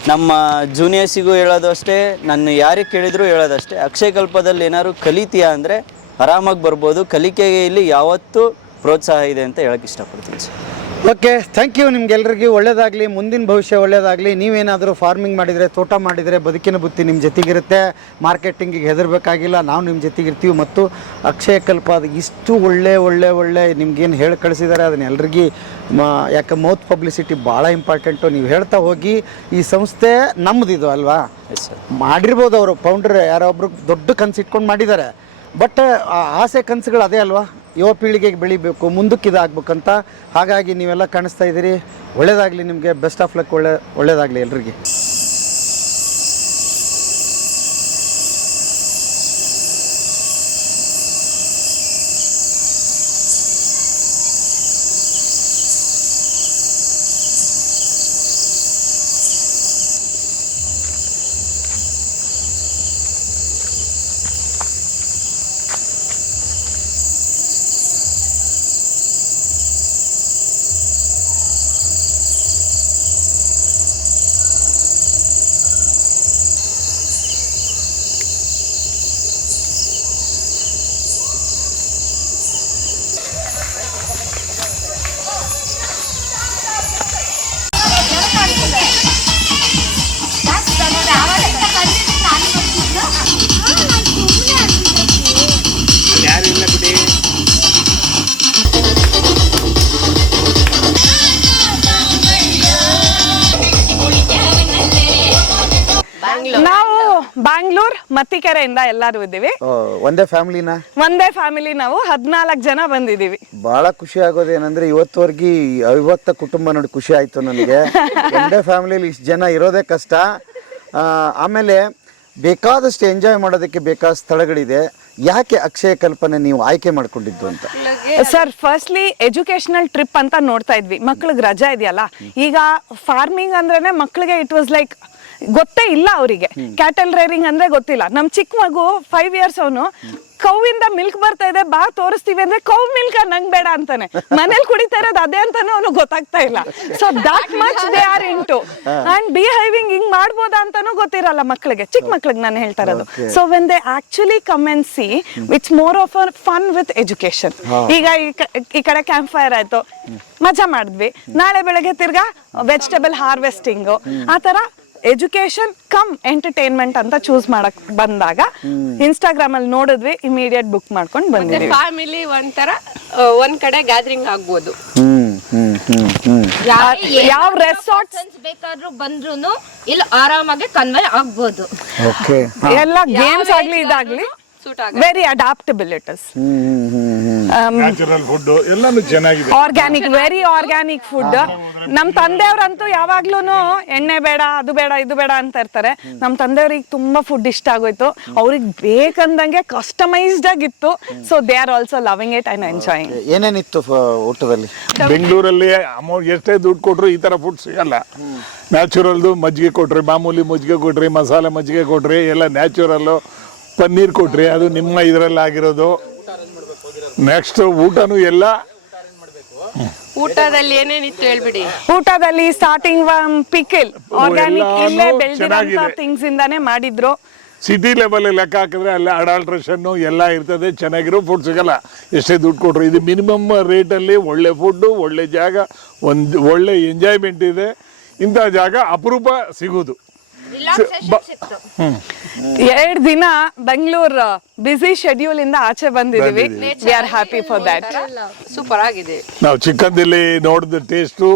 ನಮ್ಮ ಜೂನಿಯರ್ಸಿಗೂ ಹೇಳೋದು ಅಷ್ಟೇ ನನ್ನ ಯಾರಿಗೆ ಕೇಳಿದ್ರು ಹೇಳೋದಷ್ಟೇ. ಅಕ್ಷಯ ಕಲ್ಪದಲ್ಲಿ ಏನಾದ್ರು ಕಲಿತೀಯಾ ಅಂದರೆ ಆರಾಮಾಗಿ ಬರ್ಬೋದು. ಕಲಿಕೆಗೆ ಇಲ್ಲಿ ಯಾವತ್ತೂ ಪ್ರೋತ್ಸಾಹ ಇದೆ ಅಂತ ಹೇಳಕ್ಕೆ ಇಷ್ಟಪಡ್ತೀನಿ ಸರ್. ಓಕೆ ಥ್ಯಾಂಕ್ ಯು ನಿಮ್ಗೆಲ್ರಿಗೂ. ಒಳ್ಳೇದಾಗಲಿ ಮುಂದಿನ ಭವಿಷ್ಯ ಒಳ್ಳೇದಾಗಲಿ. ನೀವೇನಾದರೂ ಫಾರ್ಮಿಂಗ್ ಮಾಡಿದರೆ ತೋಟ ಮಾಡಿದರೆ ಬದುಕಿನ ಬುತ್ತಿ ನಿಮ್ಮ ಜೊತೆಗಿರುತ್ತೆ. ಮಾರ್ಕೆಟಿಂಗಿಗೆ ಹೆದರಬೇಕಾಗಿಲ್ಲ. ನಾವು ನಿಮ್ಮ ಜೊತೆಗಿರ್ತೀವಿ ಮತ್ತು ಅಕ್ಷಯ ಕಲ್ಪ ಅದು ಇಷ್ಟು ಒಳ್ಳೆ ಒಳ್ಳೆ ಒಳ್ಳೆ ನಿಮ್ಗೇನು ಹೇಳಿ ಕಳಿಸಿದ್ದಾರೆ ಅದನ್ನ ಎಲ್ರಿಗೂ ಮ ಯಾಕೆ ಮೌತ್ ಪಬ್ಲಿಸಿಟಿ ಭಾಳ ಇಂಪಾರ್ಟೆಂಟು ನೀವು ಹೇಳ್ತಾ ಹೋಗಿ ಈ ಸಂಸ್ಥೆ ನಮ್ಮದಿದು ಅಲ್ವಾ? ಮಾಡಿರ್ಬೋದು ಅವರು. ಫೌಂಡರ್ ಯಾರೊಬ್ರು ದೊಡ್ಡ ಕನಸು ಇಟ್ಕೊಂಡು ಮಾಡಿದ್ದಾರೆ ಬಟ್ ಆ ಆಸೆ ಕನಸುಗಳು ಅದೇ ಅಲ್ವಾ? ಯುವ ಪೀಳಿಗೆಗೆ ಬೆಳಿಬೇಕು, ಮುಂದಕ್ಕೆ ಇದಾಗಬೇಕಂತ. ಹಾಗಾಗಿ ನೀವೆಲ್ಲ ಕಾಣಿಸ್ತಾ ಇದ್ದೀರಿ. ಒಳ್ಳೇದಾಗಲಿ ನಿಮಗೆ. ಬೆಸ್ಟ್ ಆಫ್ ಲಕ್ ಒಳ್ಳೆ ಒಳ್ಳೇದಾಗಲಿ ಎಲ್ರಿಗೆ. ನಾವು ಬ್ಯಾಂಗ್ಳೂರ್ ಮತ್ತಿಕೆರೆಯಿಂದ ಎಲ್ಲರೂ ಇದ್ದೀವಿ. ಒಂದೇ ಫ್ಯಾಮಿಲಿನ? ಒಂದೇ ಫ್ಯಾಮಿಲಿ ನಾವು ಹದಿನಾಲ್ಕು ಜನ ಬಂದಿದೀವಿ ಬಹಳ ಖುಷಿ ಆಗೋದೇನಂದ್ರೆ ಇವತ್ತವರೆಗೆ ಐವತ್ತ ಕುಟುಂಬ ನೋಡಿ ಖುಷಿ ಆಯ್ತು ನನಗೆ. *laughs* ಒಂದೇ ಫ್ಯಾಮಿಲಿಲಿ ಇಷ್ಟು ಜನ ಇರೋದೇ ಕಷ್ಟ. ಆ, ಆಮೇಲೆ ಬೇಕಾದಷ್ಟು ಎಂಜಾಯ್ ಮಾಡೋದಕ್ಕೆ ಬೇಕಾದ ಸ್ಥಳಗಳಿದೆ. ಯಾಕೆ ಅಕ್ಷಯ ಕಲ್ಪನೆ ನೀವು ಆಯ್ಕೆ ಮಾಡ್ಕೊಂಡಿದ್ದು ಅಂತ? ಸರ್ ಫಸ್ಟ್ಲಿ ಎಜುಕೇಶನಲ್ ಟ್ರಿಪ್ ಅಂತ ನೋಡ್ತಾ ಇದ್ವಿ. ಮಕ್ಳಿಗೆ ರಜಾ ಇದೆಯಲ್ಲ? ಈಗ ಫಾರ್ಮಿಂಗ್ ಅಂದ್ರೆ ಮಕ್ಳಿಗೆ ಇಟ್ ವಾಸ್ ಲೈಕ್ ಗೊತ್ತೇ ಇಲ್ಲ ಅವರಿಗೆ. ಕ್ಯಾಟಲ್ ರೇರಿಂಗ್ ಅಂದ್ರೆ ಗೊತ್ತಿಲ್ಲ. ನಮ್ ಚಿಕ್ಕ ಮಗು ಫೈವ್ ಇಯರ್ಸ್ ಅವನು ಕೌವಿಂದ ಮಿಲ್ಕ್ ಬರ್ತಾ ಇದೆ ಬಾ ತೋರಿಸ್ತೀವಿ ಅಂದ್ರೆ ಕೌ ಮಿಲ್ಕ್ ನಂಗ್ ಬೇಡ ಅಂತಾನೆ. ಮನೇಲಿ ಕುಡಿತಾ ಇರೋದು ಅದೇ ಅಂತಾನೆ ಅವನು ಗೊತ್ತಾಗ್ತಾ ಇಲ್ಲ. So that much they are into and behaving ಹಿಂಗ್ ಮಾಡ್ಬೋದಾ ಅಂತಾನೂ ಗೊತ್ತಿರಲ್ಲ ಮಕ್ಳಿಗೆ. ಚಿಕ್ಕ ಮಕ್ಳಿಗೆ ನಾನು ಹೇಳ್ತಾ ಇರೋದು. So when they actually come and see it's more of uh fun with education ಈಗ ಈ ಕಡೆ ಕ್ಯಾಂಪ್ ಫೈರ್ ಆಯ್ತು. ಮಜಾ ಮಾಡಿದ್ವಿ. ನಾಳೆ ಬೆಳಗ್ಗೆ ತಿರ್ಗಾ ವೆಜಿಟೇಬಲ್ ಹಾರ್ವೆಸ್ಟಿಂಗ್ ಆ ತರ ಎಜುಕೇಶನ್ ಕಮ್ ಎಂಟರ್ಟೈನ್ಮೆಂಟ್ ಅಂತ ಚೂಸ್ ಮಾಡಕ್ ಬಂದಾಗ ಇನ್ಸ್ಟಾಗ್ರಾಮ್ ಅಲ್ಲಿ ನೋಡಿದ್ವಿ ಇಮಿಡಿಯೇಟ್ ಬುಕ್ ಮಾಡ್ಕೊಂಡು ಬಂದಿದ್ವಿ ಫ್ಯಾಮಿಲಿ ಒಂಥರ ಒಂದ್ ಕಡೆ ಗ್ಯಾದರಿಂಗ್ ಆಗ್ಬೋದು. ಯಾವ ರೆಸಾರ್ಟ್ ಬೇಕಾದ್ರೂ ಬಂದ್ರು ಇಲ್ಲಿ ಆರಾಮಾಗಿ ಕನ್ವೆ ಆಗ್ಬೋದು. ಓಕೆ ಎಲ್ಲ ಗೇಮ್ಸ್ ಆಗ್ಲಿ ಇದಾಗ್ಲಿ very adaptable it is hmm hmm hmm hmm. Natural food ಎಲ್ಲಾನು ಚೆನ್ನಾಗಿದೆ. ಆರ್ಗ್ಯಾನಿಕ್ ವೆರಿ ಆರ್ಗ್ಯಾನಿಕ್ ಫುಡ್ ನಮ್ಮ ತಂದೆಯವ್ರಂತೂ ಯಾವಾಗ್ಲೂ ಎಣ್ಣೆ ಬೇಡ ಅದು ಬೇಡ ಇದು ಬೇಡ ಅಂತ ಇರ್ತಾರೆ. ನಮ್ಮ ತಂದೆಯವ್ರಿಗೆ ತುಂಬಾ ಫುಡ್ ಇಷ್ಟ ಆಗೋಯ್ತು. ಅವ್ರಿಗೆ ಬೇಕಂದಂಗೆ ಕಸ್ಟಮೈಸ್ಡ್ ಆಗಿತ್ತು. So they are also loving it and enjoying ಏನೇನಿತ್ತು ಊಟದಲ್ಲಿ? ಬೆಂಗಳೂರಲ್ಲಿ ಅಮೌಂಟ್ ಎಷ್ಟೇ ದುಡ್ಡು ಕೊಟ್ರು ಈ ತರ ಫುಡ್ ಸಿಗಲ್ಲ. ನ್ಯಾಚುರಲ್ದು ಮಜ್ಜಿಗೆ ಕೊಟ್ರಿ ಮಾಮೂಲಿ ಮಜ್ಜಿಗೆ ಕೊಟ್ರಿ ಮಸಾಲೆ ಮಜ್ಜಿಗೆ ಕೊಟ್ರಿ ಎಲ್ಲ ನ್ಯಾಚುರಲ್ಲು ಪನ್ನೀರ್ ಕೊಟ್ರಿ ಅದು ನಿಮ್ಮ ಇದರಲ್ಲಿ ಆಗಿರೋದು ನೆಕ್ಸ್ಟ್ ಊಟನೂ ಎಲ್ಲ. ಊಟದಲ್ಲಿ ಏನೇನಿತ್ತು ಹೇಳ್ಬಿಡಿ? ಊಟದಲ್ಲಿ ಸ್ಟಾರ್ಟಿಂಗ್ ಪಿಕಲ್ ಆರ್ಗ್ಯಾನಿಕ್ ಇಲ್ಲೇ ಬೆಳೆದಿರೋ. ಥಿಂಗ್ಸ್ ಇಂದಾನೆ ಮಾಡಿದ್ರು. ಸಿಟಿ ಲೆವೆಲ್ ಲೆಕ್ಕ ಹಾಕಿದ್ರೆ ಅಲ್ಲಿ ಅಡಾಲ್ಟ್ರೇಷನ್ ಎಲ್ಲ ಇರ್ತದೆ ಚೆನ್ನಾಗಿರೋ ಫುಡ್ ಸಿಗಲ್ಲ. ಎಷ್ಟೇ ದುಡ್ಡು ಕೊಟ್ಟರು ಇದು ಮಿನಿಮಮ್ ರೇಟಲ್ಲಿ ಒಳ್ಳೆ ಫುಡ್ಡು ಒಳ್ಳೆ ಜಾಗ ಒಂದು ಒಳ್ಳೆ ಎಂಜಾಯ್ಮೆಂಟ್ ಇದೆ. ಇಂಥ ಜಾಗ ಅಪರೂಪ ಸಿಗೋದು ಎರಡ್ ದಿನ ಬೆಂಗಳೂರ್ ಬಿಸಿ ಶೆಡ್ಯೂಲ್ ಇಂದ ಆಚೆ ಬಂದಿದೀವಿ we are happy for that super ಆಗಿದೆ. ನಾವು ಚಿಕ್ಕಂದಿಲ್ಲಿ ನೋಡಿದ ಟೇಸ್ಟು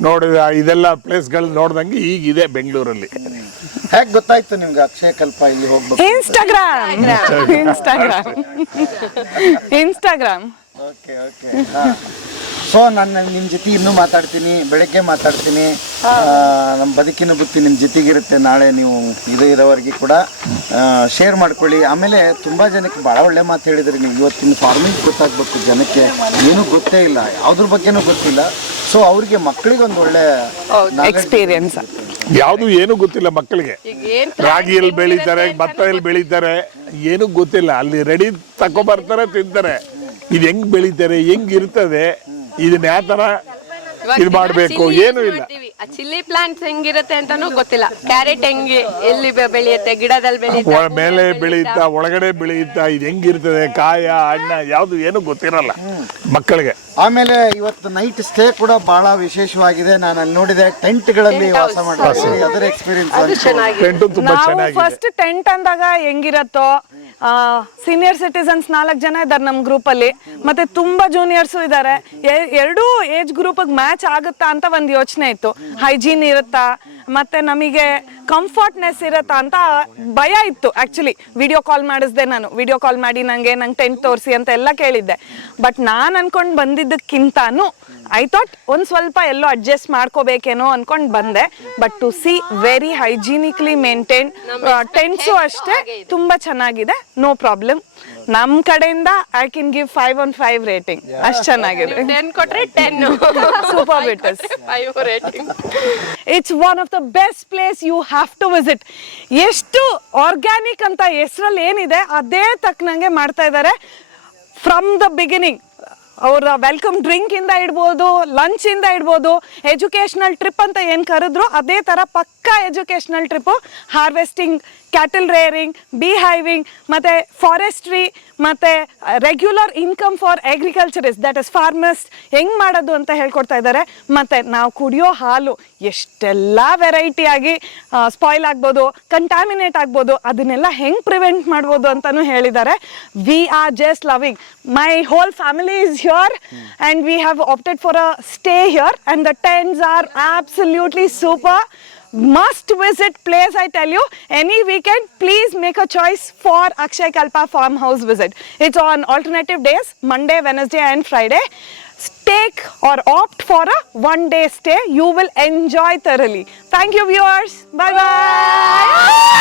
ನೋಡಿದ ಇದೆಲ್ಲ ಪ್ಲೇಸ್ಗಳು ನೋಡ್ದಂಗೆ ಈಗಿದೆ ಬೆಂಗಳೂರಲ್ಲಿ ಹೇಗೆ ಗೊತ್ತಾಯ್ತು ನಿಮ್ಗೆ ಅಕ್ಷಯ ಕಲ್ಪ ಇಲ್ಲಿ ಹೋಗ್ಬೇಕು Instagram Instagram Instagram okay okay so ನಾನು ನಿಮ್ಮ ಜೊತೆ ಇನ್ನೂ ಮಾತಾಡ್ತೀನಿ ಬೆಳಗ್ಗೆ ಮಾತಾಡ್ತೀನಿ. ನಮ್ಮ ಬದುಕಿನ ಬುತ್ತಿ ನಿಮ್ಮ ಜೊತೆಗಿರುತ್ತೆ. ನಾಳೆ ನೀವು ಇದು ಇರೋವರೆಗೆ ಕೂಡ ಶೇರ್ ಮಾಡ್ಕೊಳ್ಳಿ. ಆಮೇಲೆ ತುಂಬ ಜನಕ್ಕೆ ಭಾಳ ಒಳ್ಳೆ ಮಾತು ಹೇಳಿದ್ರಿ ನೀವು. ಇವತ್ತಿನ ಫಾರ್ಮಿಂಗ್ ಗೊತ್ತಾಗಬೇಕು ಜನಕ್ಕೆ. ಏನೂ ಗೊತ್ತೇ ಇಲ್ಲ. ಯಾವುದ್ರ ಬಗ್ಗೆನೂ ಗೊತ್ತಿಲ್ಲ. ಸೊ ಅವರಿಗೆ ಮಕ್ಕಳಿಗೆ ಒಂದು ಒಳ್ಳೆ ಎಕ್ಸ್ಪೀರಿಯನ್ಸ್ ಯಾವುದು ಏನೂ ಗೊತ್ತಿಲ್ಲ ಮಕ್ಕಳಿಗೆ. ರಾಗಿಯಲ್ಲಿ ಬೆಳೀತಾರೆ ಭತ್ತ ಎಲ್ಲಿ ಬೆಳೀತಾರೆ ಏನೂ ಗೊತ್ತಿಲ್ಲ. ಅಲ್ಲಿ ರೆಡಿ ತಗೊಬರ್ತಾರೆ ತಿಂತಾರೆ. ಇದು ಹೆಂಗ್ ಬೆಳೀತಾರೆ ಹೆಂಗ್ ಇರ್ತದೆ ಇದನ್ನ ಯಾವ ತರ ಇದು ಮಾಡಬೇಕು ಏನು ಇಲ್ಲ. ಚಿಲ್ಲಿ ಪ್ಲಾಂಟ್ಸ್ ಹೆಂಗಿರುತ್ತೆ ಅಂತಾನೂ ಗೊತ್ತಿಲ್ಲ. ಕ್ಯಾರೆಟ್ ಹೆಂಗೆ ಎಲ್ಲಿ ಬೆ- ಬೆಳೆಯುತ್ತೆ ಗಿಡದಲ್ಲಿ ಬೆಳೆಯುತ್ತೆ ಮೇಲೆ ಬೆಳೆಯುತ್ತಾ? ಒಳಗಡೆ ಬೆಳೆಯುತ್ತಾ ಇದು ಹೆಂಗಿರ್ತದೆ ಕಾಯ ಅಣ್ಣ ಯಾವುದು ಏನು ಗೊತ್ತಿರಲ್ಲ ಮಕ್ಕಳಿಗೆ. ಆಮೇಲೆ ಇವತ್ತು ನೈಟ್ ಸ್ಟೇ ಕೂಡ ಬಹಳ ವಿಶೇಷವಾಗಿದೆ. ನಾನು ಅಲ್ಲಿ ನೋಡಿದೆ ಟೆಂಟ್ಗಳಲ್ಲಿ ವಾಸ ಮಾಡ್ತೀನಿ ಅದರ ಎಕ್ಸ್ಪೀರಿಯನ್ಸ್ ಟೆಂಟು ತುಂಬಾ ನಾವು ಚೆನ್ನಾಗಿದೆ. ಫಸ್ಟ್ ಟೆಂಟ್ ಅಂದಾಗ ಹೆಂಗಿರತ್ತೋ ಸೀನಿಯರ್ ಸಿಟಿಸನ್ಸ್ ನಾಲ್ಕು ಜನ ಇದ್ದಾರೆ ನಮ್ಮ ಗ್ರೂಪಲ್ಲಿ ಮತ್ತೆ ತುಂಬಾ ಜೂನಿಯರ್ಸ್ ಇದ್ದಾರೆ. ಎರಡೂ ಏಜ್ ಗ್ರೂಪ್ ಮ್ಯಾಚ್ ಆಗುತ್ತಾ ಅಂತ ಒಂದು ಯೋಚನೆ ಇತ್ತು. ಹೈಜೀನ್ ಇರುತ್ತಾ? ಮತ್ತೆ ನಮಗೆ ಕಂಫರ್ಟ್ನೆಸ್ ಇರುತ್ತಾ ಅಂತ ಭಯ ಇತ್ತು ಆ್ಯಕ್ಚುಲಿ ವಿಡಿಯೋ ಕಾಲ್ ಮಾಡಿಸ್ದೆ ನಾನು. ವಿಡಿಯೋ ಕಾಲ್ ಮಾಡಿ ನಂಗೆ ನಂಗೆ ಟೆಂಟ್ ತೋರಿಸಿ ಅಂತ ಎಲ್ಲ ಕೇಳಿದ್ದೆ. ಬಟ್ ನಾನು ಅನ್ಕೊಂಡು ಬಂದಿದ್ದಕ್ಕಿಂತಾನು ಐ ಥಾಟ್ ಒಂದು ಸ್ವಲ್ಪ ಎಲ್ಲೋ ಅಡ್ಜಸ್ಟ್ ಮಾಡ್ಕೋಬೇಕೇನೋ ಅನ್ಕೊಂಡು ಬಂದೆ. But to see very hygienically maintain tents ಅಷ್ಟೇ ತುಂಬ ಚೆನ್ನಾಗಿದೆ. ನೋ ಪ್ರಾಬ್ಲಮ್ ನಮ್ಮ ಕಡೆಯಿಂದ I can give five one five rating ಅಷ್ಟು ಚೆನ್ನಾಗಿದೆ. ಟೆನ್ ಕೊಟ್ರೆ ten super but it's five rating it's one of the best place you have to visit ಎಷ್ಟು ಆರ್ಗ್ಯಾನಿಕ್ ಅಂತ ಹೆಸರಲ್ಲಿ ಏನಿದೆ ಅದೇ ತಕ್ಕನಂಗೆ ಮಾಡ್ತಾ ಇದ್ದಾರೆ. ಫ್ರಮ್ ದ ಬಿಗಿನಿಂಗ್ ಅವರ ವೆಲ್ಕಮ್ ಡ್ರಿಂಕ್ ಇಂದ ಇಡ್ಬೋದು ಲಂಚ್ ಇಂದ ಇಡ್ಬೋದು ಎಜುಕೇಶನಲ್ ಟ್ರಿಪ್ ಅಂತ ಏನು ಕರೆದ್ರು ಅದೇ ಥರ ಪಕ್ಕಾ educational trip harvesting cattle rearing bee hiving ಮತ್ತು ಫಾರೆಸ್ಟ್ರಿ ಮತ್ತು regular income for agriculturist that is farmers ಹೆಂಗೆ ಮಾಡೋದು ಅಂತ ಹೇಳ್ಕೊಡ್ತಾ ಇದ್ದಾರೆ. ಮತ್ತು, ನಾವು ಕುಡಿಯೋ ಹಾಲು ಎಷ್ಟೆಲ್ಲ ವೆರೈಟಿ ಆಗಿ ಸ್ಪಾಯ್ಲ್ ಆಗ್ಬೋದು ಕಂಟಾಮಿನೇಟ್ ಆಗ್ಬೋದು, ಅದನ್ನೆಲ್ಲ ಹೆಂಗೆ ಪ್ರಿವೆಂಟ್ ಮಾಡ್ಬೋದು ಅಂತಲೂ ಹೇಳಿದ್ದಾರೆ. We are just loving my whole family is here and we have opted for a stay here and the tents are absolutely super must visit place i tell you. Any weekend please make a choice for akshay kalpa farmhouse visit. It's on alternative days monday wednesday and friday. Take or opt for a one day stay. You will enjoy thoroughly. Thank you viewers. Bye bye